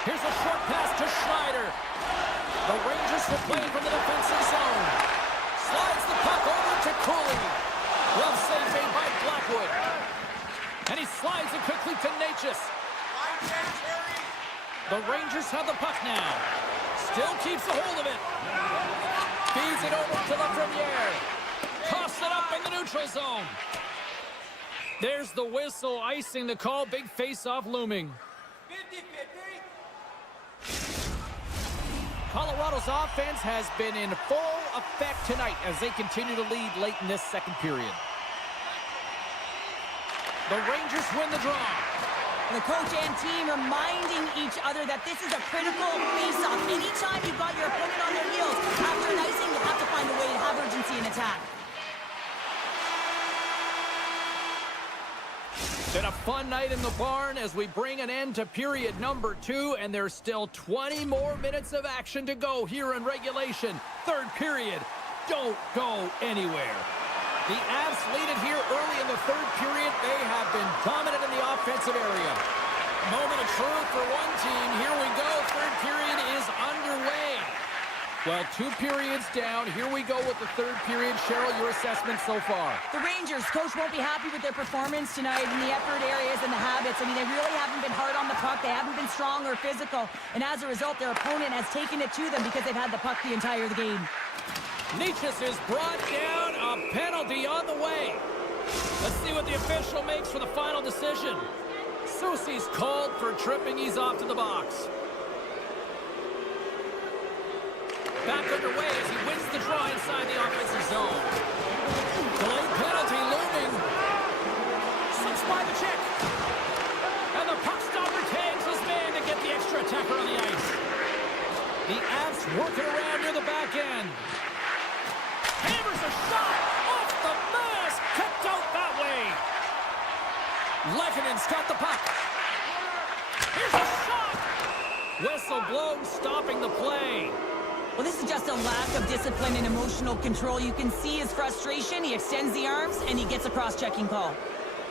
Here's a short pass to Schneider. The Rangers were playing from the defensive zone. Slides the puck over to Cooley. Glove save made by Blackwood. And he slides it quickly to Natchez. The Rangers have the puck now. Still keeps a hold of it. Feeds it over to Lafreniere. Toss it up in the neutral zone. There's the whistle, icing the call. Big face-off looming. Colorado's offense has been in full effect tonight as they continue to lead late in this second period. The Rangers win the draw. The coach and team reminding each other that this is a critical face-off. Anytime you've got your opponent on their heels, after an icing, you have to find a way to have urgency in attack. Been a fun night in the barn as we bring an end to period number 2, and there's still 20 more minutes of action to go here in regulation. Third period. Don't go anywhere. The Avs lead it here early in the third period. They have been dominant in the offensive area. Moment of truth for one team. Here we go. Third period is underway. Well, 2 periods down. Here we go with the third period. Cheryl, your assessment so far? The Rangers, coach won't be happy with their performance tonight in the effort areas and the habits. I mean, they really haven't been hard on the puck. They haven't been strong or physical. And as a result, their opponent has taken it to them because they've had the puck the entire game. Natchez is brought down. A penalty on the way. Let's see what the official makes for the final decision. Soucy's called for tripping. He's off to the box. Back underway as he wins the draw inside the offensive zone. Delayed penalty looming. Slips by the check. And the puck stopper tags his man to get the extra attacker on the ice. The Avs working around near the back end. Hammers a shot off the mask. Kept out that way. Lekkonen's got the puck. Here's a shot. Whistle blown, stopping the play. Well, this is just a lack of discipline and emotional control. You can see his frustration. He extends the arms, and he gets a cross-checking call.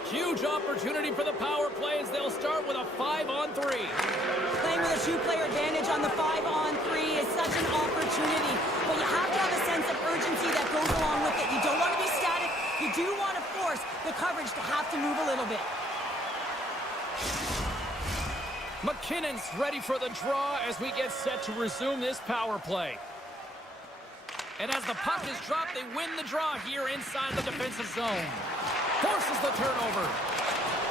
Huge opportunity for the power play as they'll start with a 5-on-3. Playing with a 2-player advantage on the 5-on-3 is such an opportunity. But you have to have a sense of urgency that goes along with it. You don't want to be static. You do want to force the coverage to have to move a little bit. McKinnon's ready for the draw as we get set to resume this power play. And as the puck is dropped, they win the draw here inside the defensive zone. Forces the turnover.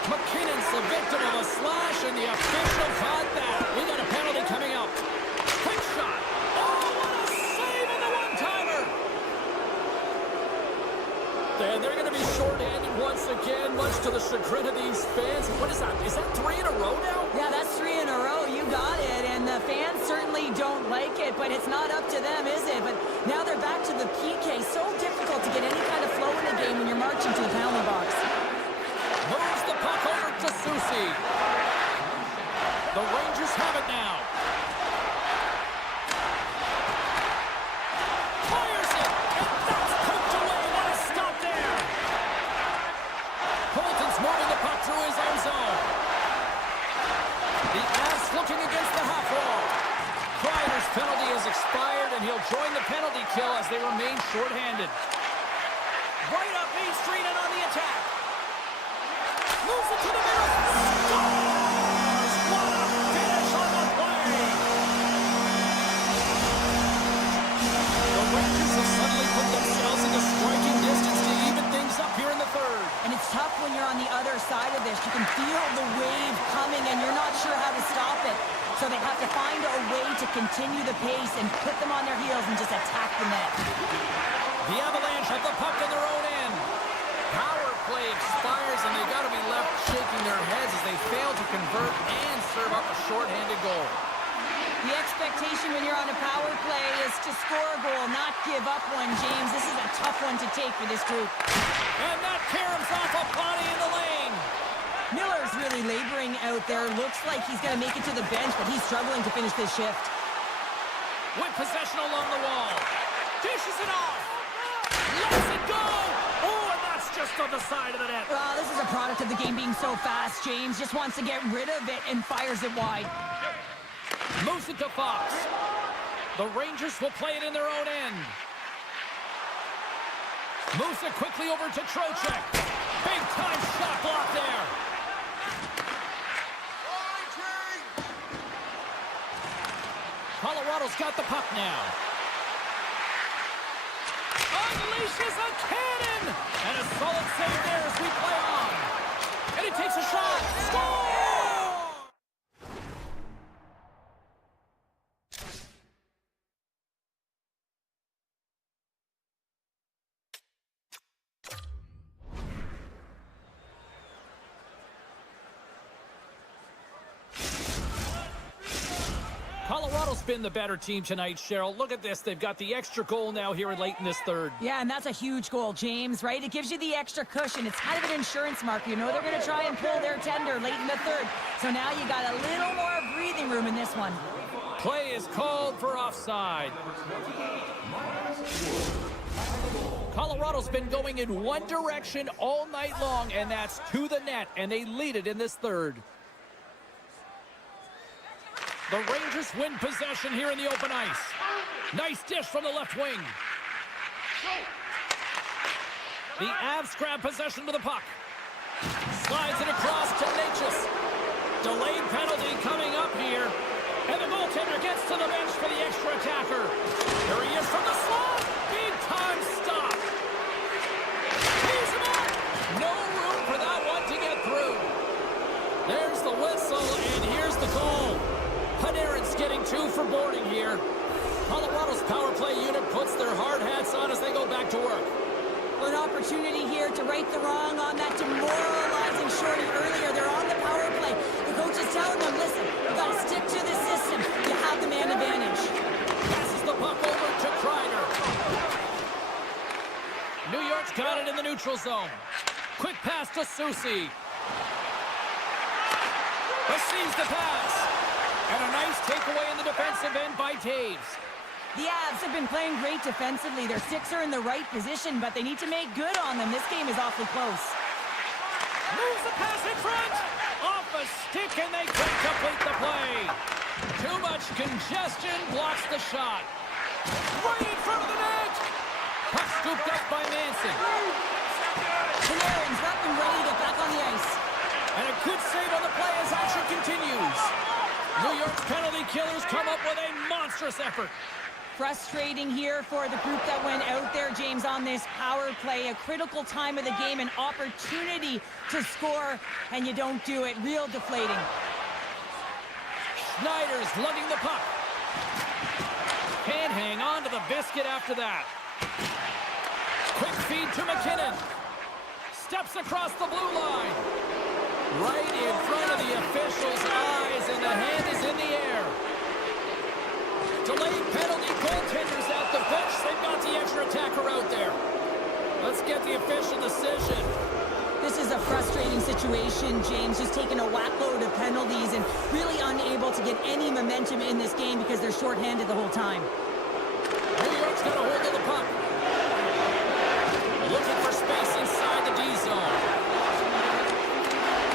McKinnon's the victim of a slash, and the official caught that. We got a penalty coming up. Quick shot. Oh, what a save on the one-timer. And they're going to be shorthanded once again, much to the chagrin of these fans. What is that? Is that 3 in a row now? Yeah, that's 3 in a row. You got it. And the fans certainly don't like it, but it's not up to them, is it? But now they're back to the PK. So difficult to get any kind of flow in the game when you're marching to the penalty box. Moves the puck over to Soucy. The Rangers have it now. Fires it, and that's poked away. What a stop there. Colton's moving the puck through his own zone. The Avs looking against the half wall. Kreider's penalty has expired, and he'll join the penalty kill as they remain shorthanded. Right up Main Street and on the attack. Moves it to the middle. Scores! What a finish on the play! The Rangers have suddenly put themselves into striking distance to even things up here in the third. And it's tough when you're on the other side of this. You can feel the wave coming, and you're not sure how to stop it. So they have to find a way to continue the pace and put them on their heels and just attack the net. The Avalanche have the puck in their own end. Power play expires, and they got to be left shaking their heads as they fail to convert and serve up a shorthanded goal. The expectation when you're on a power play is to score a goal, not give up one, James. This is a tough one to take for this group. And that caroms off a body in the lane. Miller's really laboring out there. Looks like he's going to make it to the bench, but he's struggling to finish this shift. With possession along the wall. Dishes it off. Lets it go. Oh, and that's just on the side of the net. Well, this is a product of the game being so fast. James just wants to get rid of it and fires it wide. Moves it to Fox. The Rangers will play it in their own end. Moves it quickly over to Trocheck. Big time shot block there. Colorado's got the puck now. Unleashes a cannon! And a solid save there as we play on. And he takes a shot. Score! Colorado's been the better team tonight, Cheryl. Look at this. They've got the extra goal now here late in this third. Yeah, and that's a huge goal, James, right? It gives you the extra cushion. It's kind of an insurance marker. You know they're going to try and pull their tender late in the third. So now you got a little more breathing room in this one. Play is called for offside. Colorado's been going in one direction all night long, and that's to the net, and they lead it in this third. The Rangers win possession here in the open ice. Nice dish from the left wing. The Avs grab possession to the puck. Slides it across to Natchez. Delayed penalty coming up here. And the goaltender gets to the bench for the extra attacker. Here he is from the slot. Big time stop. Tees him up. No room for that one to get through. There's the whistle, and here's the goal. Panarin's getting 2 for boarding here. Colorado's power play unit puts their hard hats on as they go back to work. An opportunity here to right the wrong on that demoralizing shorty earlier. They're on the power play. The coach is telling them, listen, you got to stick to the system. You have the man advantage. Passes the puck over to Kreider. New York's got it in the neutral zone. Quick pass to Soucy. Receives the pass. And a nice takeaway in the defensive end by Taves. The Avs have been playing great defensively. Their sticks are in the right position, but they need to make good on them. This game is awfully close. Moves the pass in front. Off a stick, and they can't complete the play. Too much congestion blocks the shot. Right in front of the net. Puck scooped up by Manson. Panarin's got them ready to get back on the ice. And a good save on the play as action continues. New York's penalty killers come up with a monstrous effort. Frustrating here for the group that went out there, James, on this power play. A critical time of the game, an opportunity to score, and you don't do it. Real deflating. Schneider's lugging the puck. Can't hang on to the biscuit after that. Quick feed to McKinnon. Steps across the blue line. Right in front of the official's eyes, and the hand is in the air. Delayed penalty, goaltender's at the bench. They've got the extra attacker out there. Let's get the official decision. This is a frustrating situation, James, just taking a whackload of penalties and really unable to get any momentum in this game because they're shorthanded the whole time. New York's got a hold of the puck. Looking for space inside the D zone.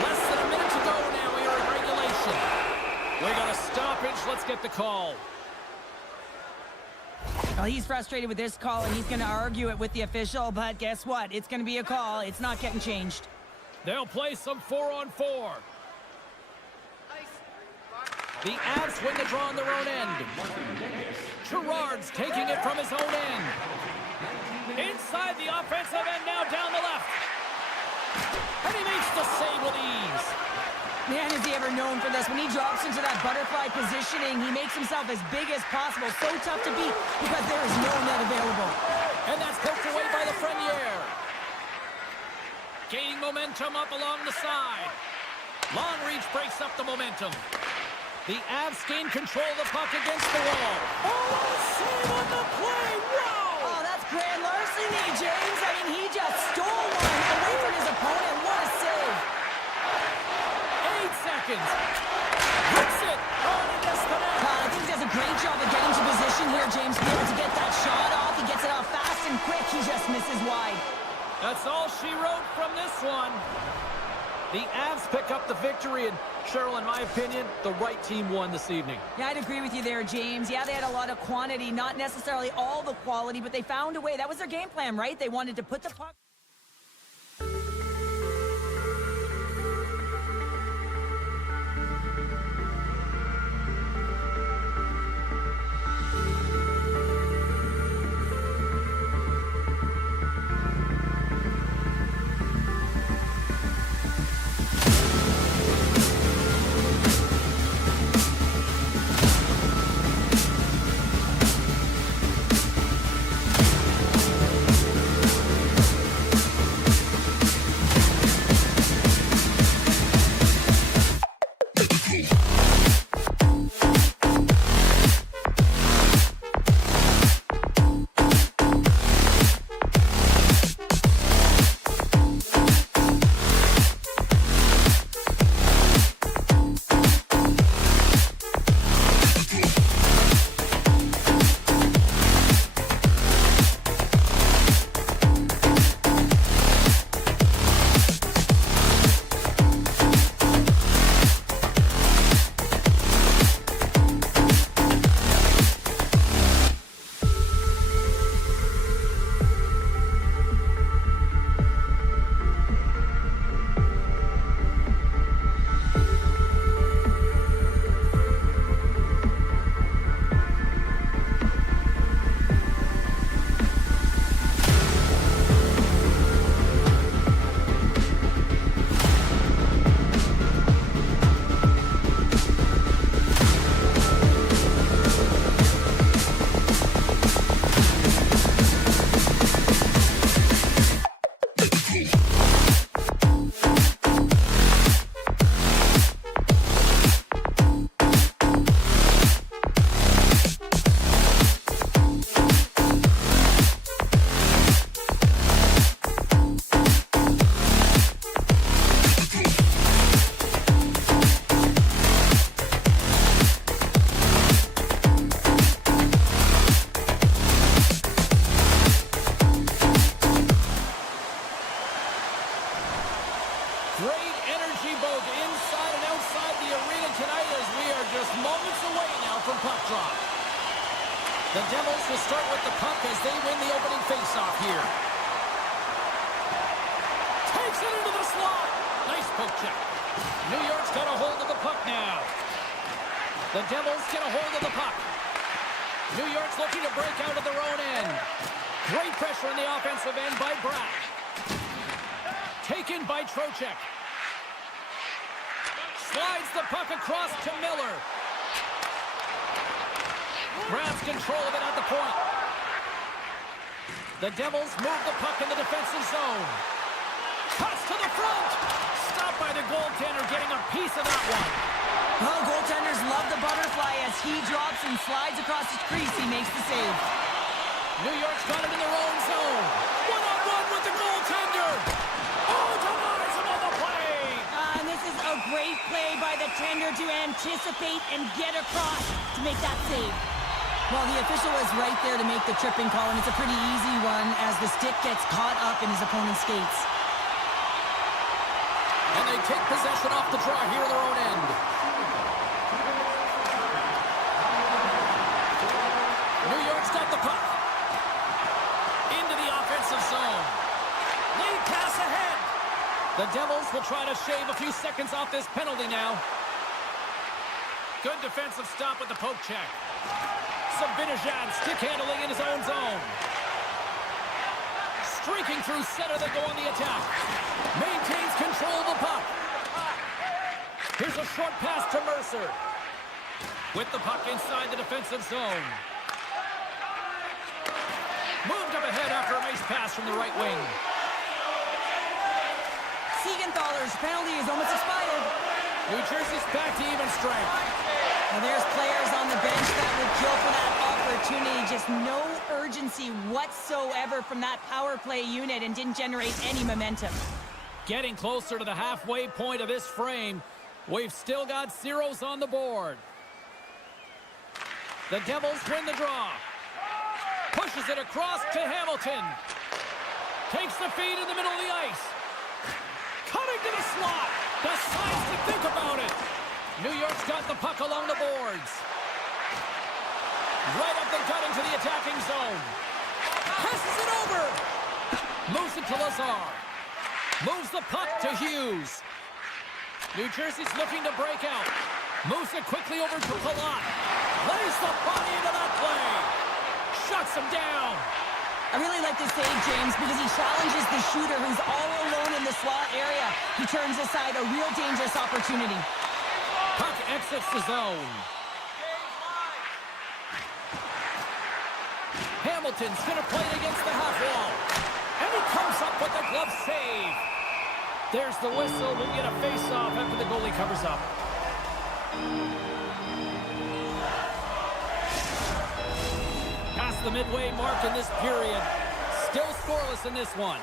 Less than a minute to go now. We are in regulation. We got a stoppage. Let's get the call. Well, he's frustrated with this call, and he's going to argue it with the official, but guess what? It's going to be a call. It's not getting changed. They'll play some 4-on-4. The Avs win the draw on their own end. Gerard's taking it from his own end. Inside the offensive end, now down the left. And he makes the save with ease. Man, is he ever known for this. When he drops into that butterfly positioning, he makes himself as big as possible. So tough to beat because there is no net available. And that's poked away by the Frenier. Gaining momentum up along the side. Long reach breaks up the momentum. The Avs gain control of the puck against the wall. Oh, save on the play! Wow! Oh, that's grand larceny, James. I mean, he just stole one away from his opponent. What a save. 8 seconds. Hits it. Oh, he gets the net. I think he does a great job of getting to position here, James. To be able to get that shot off. He gets it off fast and quick. He just misses wide. That's all she wrote from this one. The Avs pick up the victory, and Cheryl, in my opinion, the right team won this evening. Yeah, I'd agree with you there, James. Yeah, they had a lot of quantity, not necessarily all the quality, but they found a way. That was their game plan, right? They wanted to put the puck... The Devils will start with the puck as they win the opening faceoff here. Takes it into the slot. Nice poke check. New York's got a hold of the puck now. The Devils get a hold of the puck. New York's looking to break out of their own end. Great pressure on the offensive end by Brack. Taken by Trocheck. Slides the puck across to Miller. Grabs control of it at the point. The Devils move the puck in the defensive zone. Cuts to the front. Stopped by the goaltender, getting a piece of that one. Well, goaltenders love the butterfly as he drops and slides across his crease. He makes the save. New York's got it in their own zone. One-on-one with the goaltender. Oh, denies him on the play. And this is a great play by the tender to anticipate and get across to make that save. Well, the official is right there to make the tripping call, and it's a pretty easy one as the stick gets caught up in his opponent's skates. And they take possession off the draw here in their own end. New York's got the puck. Into the offensive zone. Lead pass ahead. The Devils will try to shave a few seconds off this penalty now. Good defensive stop with the poke check. Sabinajad stick handling in his own zone. Streaking through center, they go on the attack. Maintains control of the puck. Here's a short pass to Mercer. With the puck inside the defensive zone. Moved up ahead after a nice pass from the right wing. Siegenthaler's penalty is almost expired. New Jersey's back to even strength. Now there's players on the bench that would kill for that opportunity. Just no urgency whatsoever from that power play unit and didn't generate any momentum. Getting closer to the halfway point of this frame. We've still got zeros on the board. The Devils win the draw. Pushes it across to Hamilton. Takes the feed in the middle of the ice. Cutting to the slot. Decides to think about it. New York's got the puck along the boards. Right up the gut into the attacking zone. Passes it over. Moves it to Lazar. Moves the puck to Hughes. New Jersey's looking to break out. Moves it quickly over to Palat. Plays the body into that play. Shuts him down. I really like this save, James, because he challenges the shooter who's all alone in the slot area. He turns aside a real dangerous opportunity. Puck exits the zone. Hamilton's going to play it against the half wall. And he comes up with the glove save. There's the whistle. We'll get a face-off after the goalie covers up. Past the midway mark in this period. Still scoreless in this one.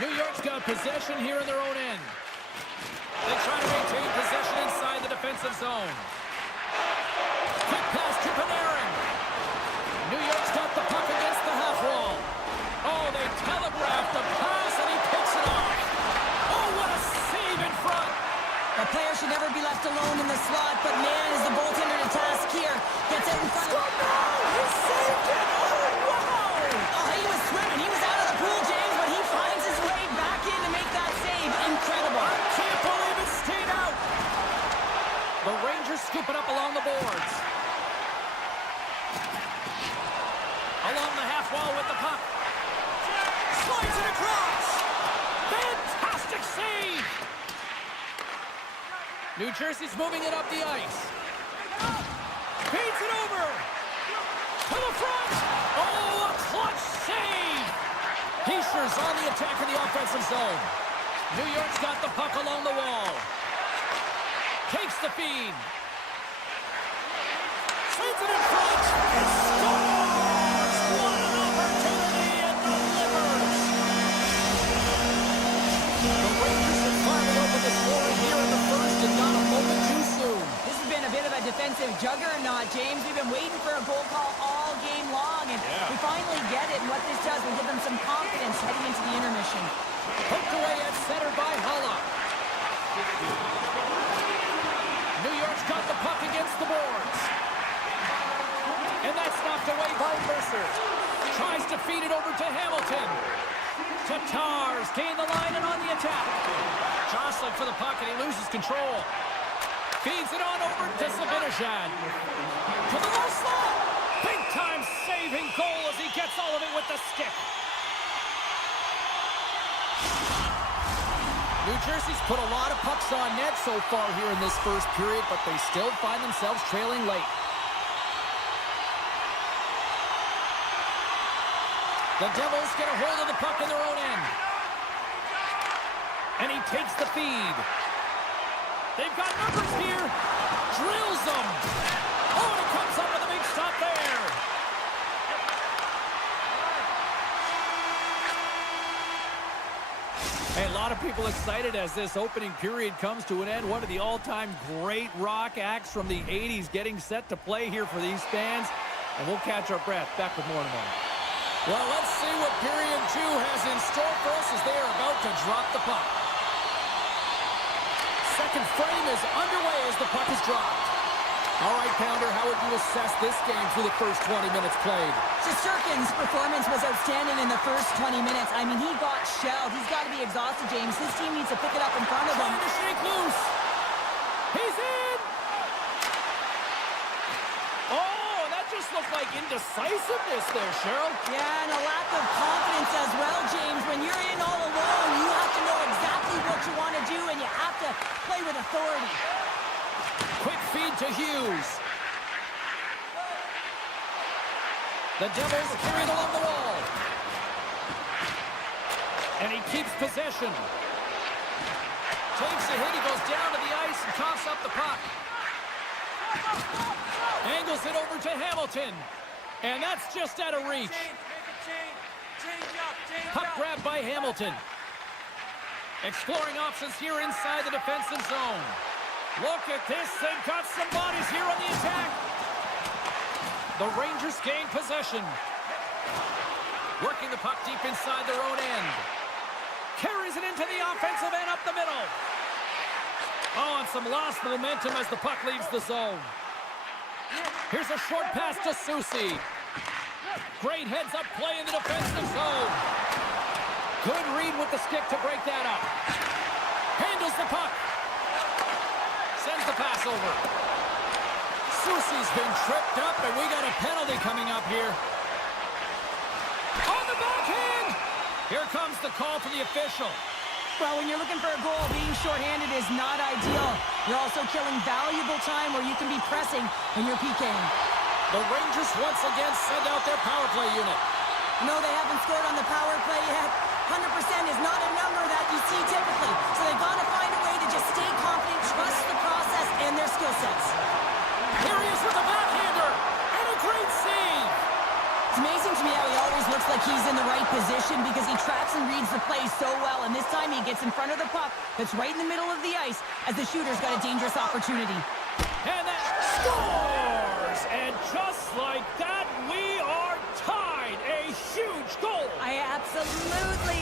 New York's got possession here in their own end. They try to maintain possession inside the defensive zone. Quick pass to Panarin. New York's got the puck against the half wall. Oh, they telegraphed the pass and he picks it off. Oh, what a save in front. The player should never be left alone in the slot, but man, is the goaltender to task here. Gets out in front of... He saved it! Oh, wow! Oh, he was swimming. He was out of the pool, James, but he finds his way back in to make that save. Incredible. I can't believe it stayed out. The Rangers scoop it up along the boards. Along the half wall with the puck. Slides it across. Fantastic save. New Jersey's moving it up the ice. Feeds it over. To the front. Oh, a clutch save. Heischer's on the attack in the offensive zone. New York's got the puck along the wall. Takes the feed. Sends it in front. And scores! What an opportunity and delivers! The Rangers have finally opened the scoring here in the first and not a moment too soon. This has been a bit of a defensive juggernaut, James. We've been waiting for a goal call all game long, and we finally get it. And what this does, will give them some confidence heading into the intermission. Poked away at center by Hulla. New York's got the puck against the boards. And that's knocked away by Mercer. Tries to feed it over to Hamilton. Tatars gain the line and on the attack. Jostling for the puck and he loses control. Feeds it on over to Zibanejad. To the low slot. Big time saving goal as he gets all of it with the stick. New Jersey's put a lot of pucks on net so far here in this first period, but they still find themselves trailing late. The Devils get a hold of the puck in their own end. And he takes the feed. They've got numbers here. Drills them. Oh, and he comes up with a big stop there. Hey, a lot of people excited as this opening period comes to an end. One of the all-time great rock acts from the 80s getting set to play here for these fans. And we'll catch our breath. Back with more in a moment. Well, let's see what period 2 has in store for us as they are about to drop the puck. Second frame is underway as the puck is dropped. All right, Pounder, how would you assess this game through the first 20 minutes played? Shesterkin's performance was outstanding in the first 20 minutes. I mean, he got shelled. He's got to be exhausted, James. His team needs to pick it up in front of him. Trying to shake loose. He's in. Oh, that just looked like indecisiveness there, Cheryl. Yeah, and a lack of confidence as well, James. When you're in all alone, you have to know exactly what you want to do, and you have to play with authority. Quick feed to Hughes. The Devils carry it along the wall. And he keeps possession. Takes a hit, he goes down to the ice and coughs up the puck. Angles it over to Hamilton. And that's just out of reach. Puck grab by Hamilton. Exploring options here inside the defensive zone. Look at this. They've got some bodies here on the attack. The Rangers gain possession. Working the puck deep inside their own end. Carries it into the offensive end up the middle. Oh, and some lost momentum as the puck leaves the zone. Here's a short pass to Susie. Great heads-up play in the defensive zone. Good read with the stick to break that up. Handles the puck. Sends the pass over. Susie's been tripped up, and we got a penalty coming up here. On the backhand! Here comes the call from the official. Well, when you're looking for a goal, being shorthanded is not ideal. You're also killing valuable time where you can be pressing when you're PKing. The Rangers once again send out their power play unit. No, they haven't scored on the power play yet. 100% is not a number that you see typically. So they've got to find a way to just stay confident, trust the process and their skill sets. Here he is with a backhander. And a great save. It's amazing to me how he always looks like he's in the right position because he tracks and reads the play so well. And this time he gets in front of the puck that's right in the middle of the ice as the shooter's got a dangerous opportunity. And that scores! And just like that, we are tied. A huge goal. I absolutely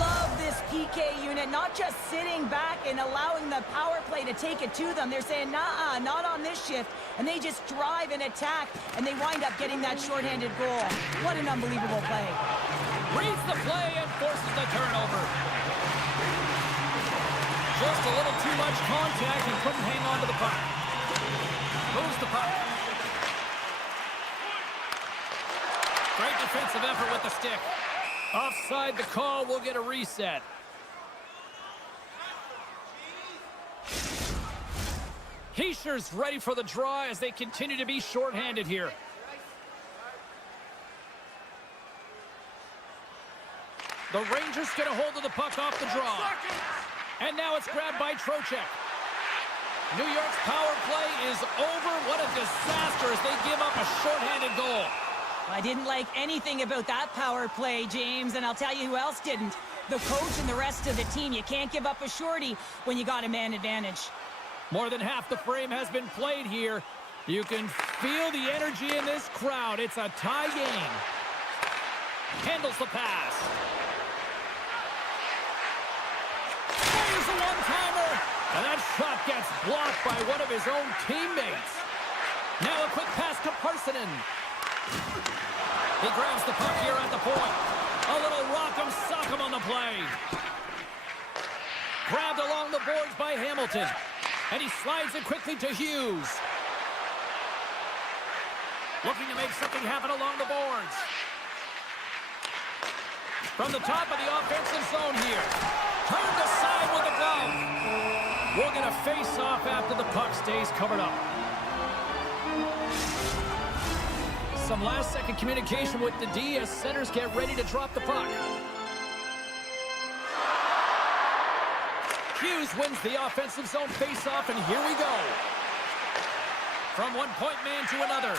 love this PK unit. Not just sitting back and allowing the power play to take it to them. They're saying, nah, not on this shift. And they just drive and attack, and they wind up getting that shorthanded goal. What an unbelievable play. Reads the play and forces the turnover. Just a little too much contact and couldn't hang on to the puck. Moves the puck. Great defensive effort with the stick. Offside the call, we'll get a reset. Heischer's ready for the draw as they continue to be shorthanded here. The Rangers get a hold of the puck off the draw. And now it's grabbed by Trocheck. New York's power play is over. What a disaster as they give up a shorthanded goal. I didn't like anything about that power play, James, and I'll tell you who else didn't. The coach and the rest of the team. You can't give up a shorty when you got a man advantage. More than half the frame has been played here. You can feel the energy in this crowd. It's a tie game. Handles the pass. Fires a one-timer. And that shot gets blocked by one of his own teammates. Now a quick pass to Parsonen. He grabs the puck here at the point. A little rock'em sock'em on the play. Grabbed along the boards by Hamilton. And he slides it quickly to Hughes. Looking to make something happen along the boards. From the top of the offensive zone here. Turned aside with the glove. We're going to face off after the puck stays covered up. Some last-second communication with the D as centers get ready to drop the puck. Hughes wins the offensive zone face-off, and here we go. From one point man to another.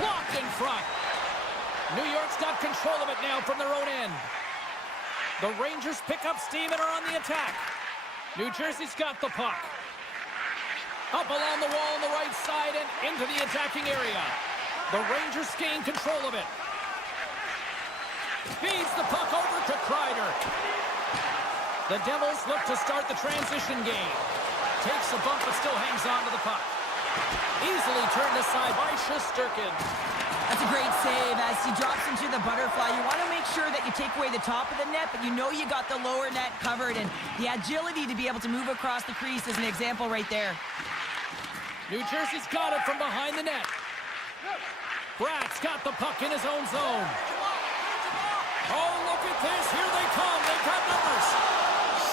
Blocked in front. New York's got control of it now from their own end. The Rangers pick up steam and are on the attack. New Jersey's got the puck. Up along the wall on the right side and into the attacking area. The Rangers gain control of it. Feeds the puck over to Kreider. The Devils look to start the transition game. Takes a bump but still hangs on to the puck. Easily turned aside by Shesterkin. That's a great save as he drops into the butterfly. You want to make sure that you take away the top of the net, but you know you got the lower net covered, and the agility to be able to move across the crease is an example right there. New Jersey's got it from behind the net. Bratt's got the puck in his own zone. Oh, look at this. Here they come. They've got numbers.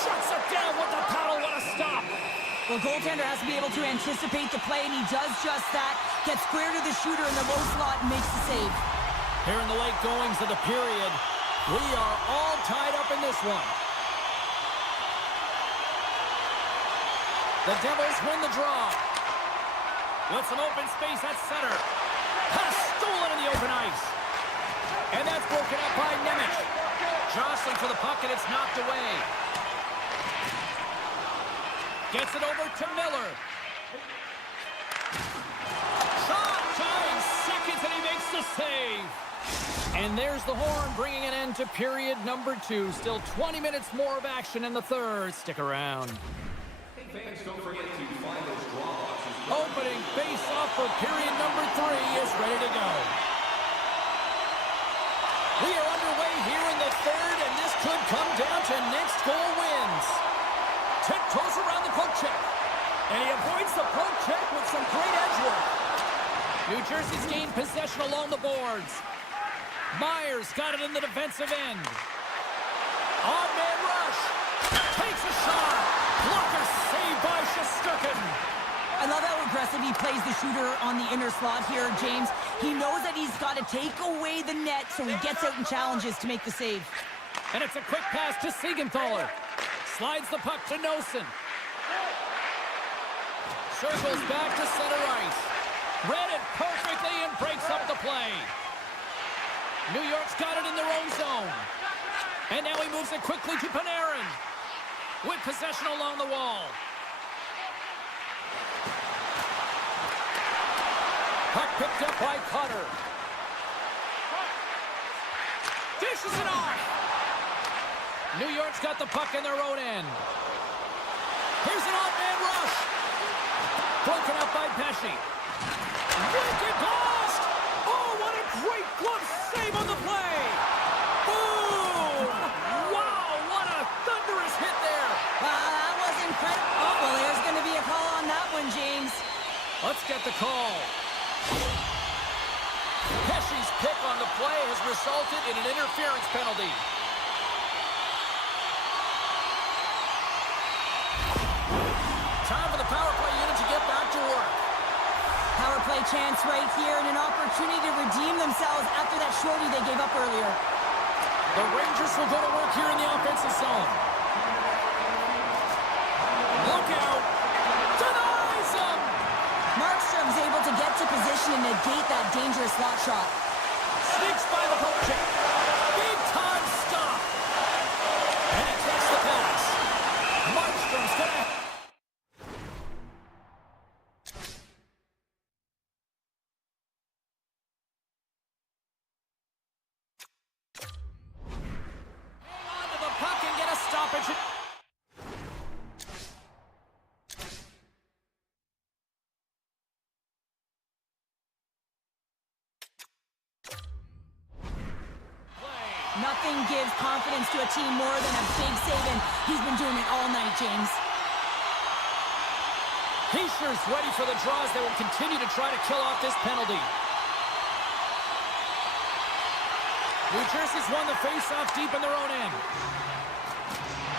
Shuts it down with the paddle. What a stop. Well, goaltender has to be able to anticipate the play, and he does just that. Gets square to the shooter in the low slot and makes the save. Here in the late goings of the period, We are all tied up in this one. The Devils win the draw. With some open space at center. Pass stolen in the open ice. And that's broken up by Nemec. Jostling for the puck, and it's knocked away. Gets it over to Miller. Shot! 9 seconds, and he makes the save. And there's the horn, bringing an end to period number 2. Still 20 minutes more of action in the third. Stick around. Fans, don't forget to find those draw boxes. Opening face-off for period number 3 is ready to go. We are underway here in the third, and this could come down to next goal wins. Tiptoes around the poke check. And he avoids the poke check with some great edge work. New Jersey's gained possession along the boards. Myers got it in the defensive end. On-man rush. Takes a shot. Blocker saved by Shesterkin. I love how aggressive he plays the shooter on the inner slot here, James. He knows that he's got to take away the net, so he gets out and challenges to make the save. And it's a quick pass to Siegenthaler. Slides the puck to Nosen. Circles back to center ice. Read it perfectly and breaks up the play. New York's got it in their own zone. And now he moves it quickly to Panarin. With possession along the wall. Puck picked up by Cutter. Dishes it off. New York's got the puck in their own end. Here's an off-man rush. Broken up by Pesce. Wicked blast! Oh, what a great glove save on the play! Boom! Wow, what a thunderous hit there! That was incredible. Oh, well, there's going to be a call on that one, James. Let's get the call. Pesce's pick on the play has resulted in an interference penalty. Time for the power play unit to get back to work. Power play chance right here and an opportunity to redeem themselves after that shorty they gave up earlier. The Rangers will go to work here in the offensive zone. Look out! Denies him! Markstrom's able to get to position and negate that dangerous slot shot. Sneaks by the poke check. Big time stop. And he takes the pass. Markstrom's gonna... Hang on to the puck and get a stoppage. Nothing gives confidence to a team more than a big save, and he's been doing it all night, James. Heischer's ready for the draws. They will continue to try to kill off this penalty. New Jersey's won the face-off deep in their own end.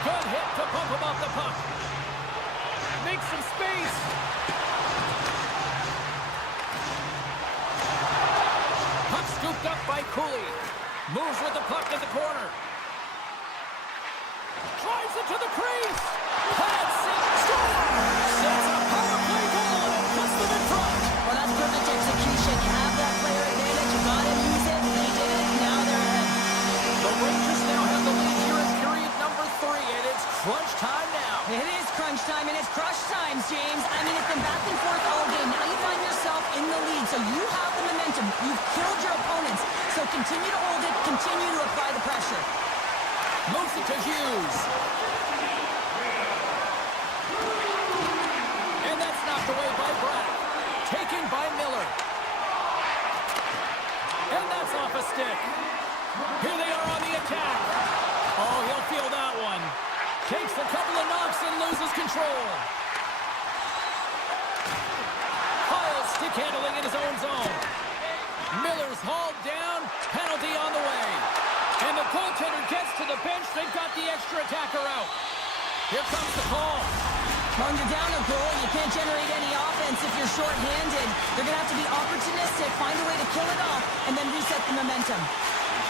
Good hit to pump him off the puck. Makes some space. Puck scooped up by Cooley. Moves with the puck in the corner. Drives it to the crease. Pads it. Score! Sets a power play goal and it puts them in front. Well, that's perfect execution. You have that player advantage. You got to use it. They did it. Now they're ahead. The Rangers now have the lead here in period number 3, and it's crunch time now. It is crunch time, and it's crush time, James. I mean, it's been back and forth all game. Now you find yourself in the lead, so you have the momentum. You've killed your opponents, so continue to hold it, continue to apply the pressure. Moves it to Hughes. And that's knocked away by Bratt. Taken by Miller. And that's off a stick. Here they are on the attack. Oh, he'll feel that one. Takes a couple of knocks and loses control. Hiles stick handling in his own zone. Miller's hauled down. Penalty on the way. And the goaltender gets to the bench. They've got the extra attacker out. Here comes the call. When you're down a goal, you can't generate any offense if you're short-handed. They're going to have to be opportunistic, find a way to kill it off, and then reset the momentum.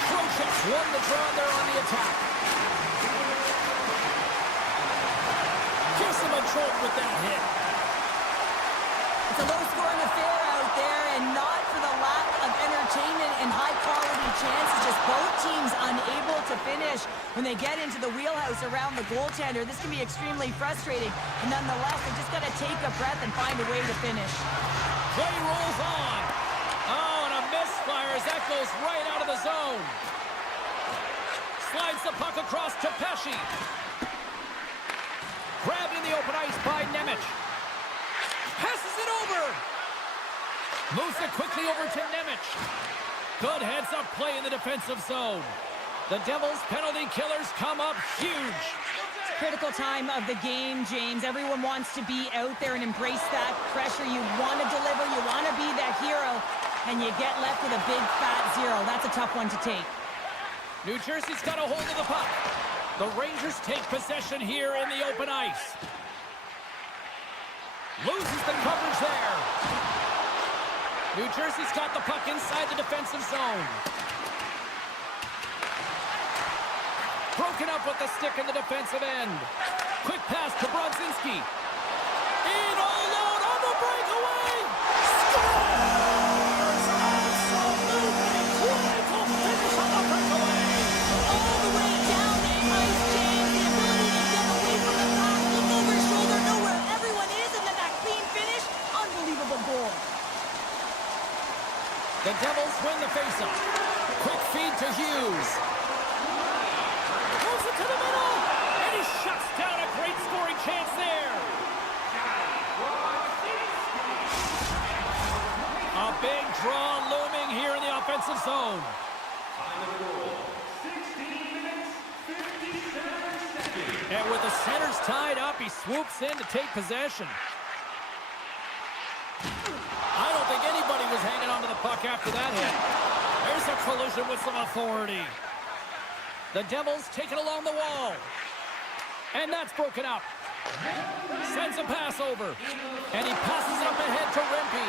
Kratos won the draw there on the attack. Gives him a jolt with that hit. It's a low-scoring affair out there, and not for the lack of entertainment and high-quality chances. Just both teams unable to finish when they get into the wheelhouse around the goaltender. This can be extremely frustrating, and nonetheless, they just got to take a breath and find a way to finish. Play rolls on. Oh, and a misfire as that goes right out of the zone. Slides the puck across to Pesci. Grabbed in the open ice by Nemec. Passes it over. Moves it quickly over to Nemec. Good heads-up play in the defensive zone. The Devils' penalty killers come up huge. Critical time of the game, James. Everyone wants to be out there and embrace that pressure. You want to deliver, you want to be that hero, and you get left with a big fat zero. That's a tough one to take. New Jersey's got a hold of the puck. The Rangers take possession here in the open ice. Loses the coverage there. New Jersey's got the puck inside the defensive zone. Broken up with the stick in the defensive end. Quick pass to Brodzinski. In all alone on the breakaway. Scores! Absolutely critical finish on the breakaway. All the way down the ice, James. The ability to get away from the puck, look over his shoulder, know where everyone is, and then that clean finish. Unbelievable goal. The Devils win the faceoff. Quick feed to Hughes. Moves it to the middle, and he shuts down a great scoring chance there. A big draw looming here in the offensive zone. And with the centers tied up, he swoops in to take possession. I don't think anybody was hanging on to the puck after that hit. There's a collision with some authority. The Devils take it along the wall. And that's broken up. Sends a pass over. And he passes it up ahead to Rempe.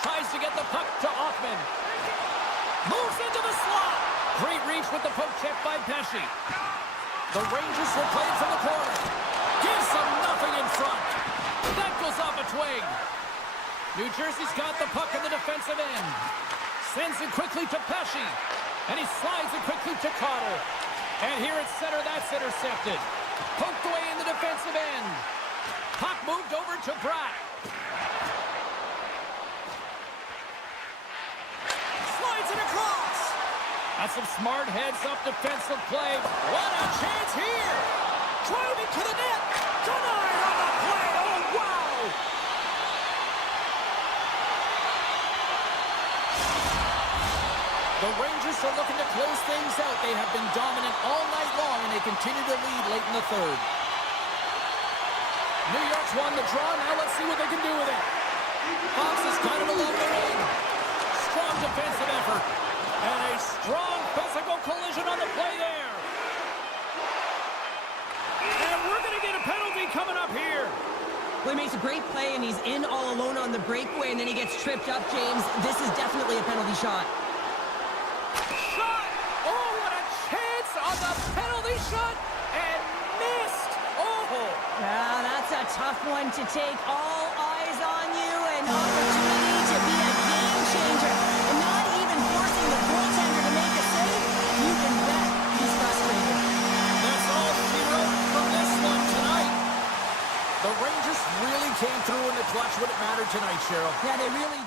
Tries to get the puck to Offman. Moves into the slot. Great reach with the poke check by Pesci. The Rangers will play it from the corner. Gives them nothing in front. That goes off a twig. New Jersey's got the puck in the defensive end. Sends it quickly to Pesci. And he slides it quickly to Cotter. And here at center, that's intercepted. Poked away in the defensive end. Puck moved over to Bratt. Slides it across. That's some smart heads-up defensive play. What a chance here. Driving to the net. Denied on the play. Oh, wow. The Rangers are looking to close things out. They have been dominant all night long, and they continue to lead late in the third. New York's won the draw. Now let's see what they can do with it. Fox has got it along the wing. Strong defensive effort. And a strong physical collision on the play there. And we're going to get a penalty coming up here. Well, he makes a great play, and he's in all alone on the breakaway, and then he gets tripped up, James. This is definitely a penalty shot. Shot! Oh, what a chance on the penalty shot! And missed! Oh! Yeah, that's a tough one to take. All eyes on you, an opportunity to be a game changer. And not even forcing the goaltender to make a save. You can bet he's frustrated. That's all she wrote from this one tonight. The Rangers really came through in the clutch when it mattered tonight, Cheryl. Yeah, they really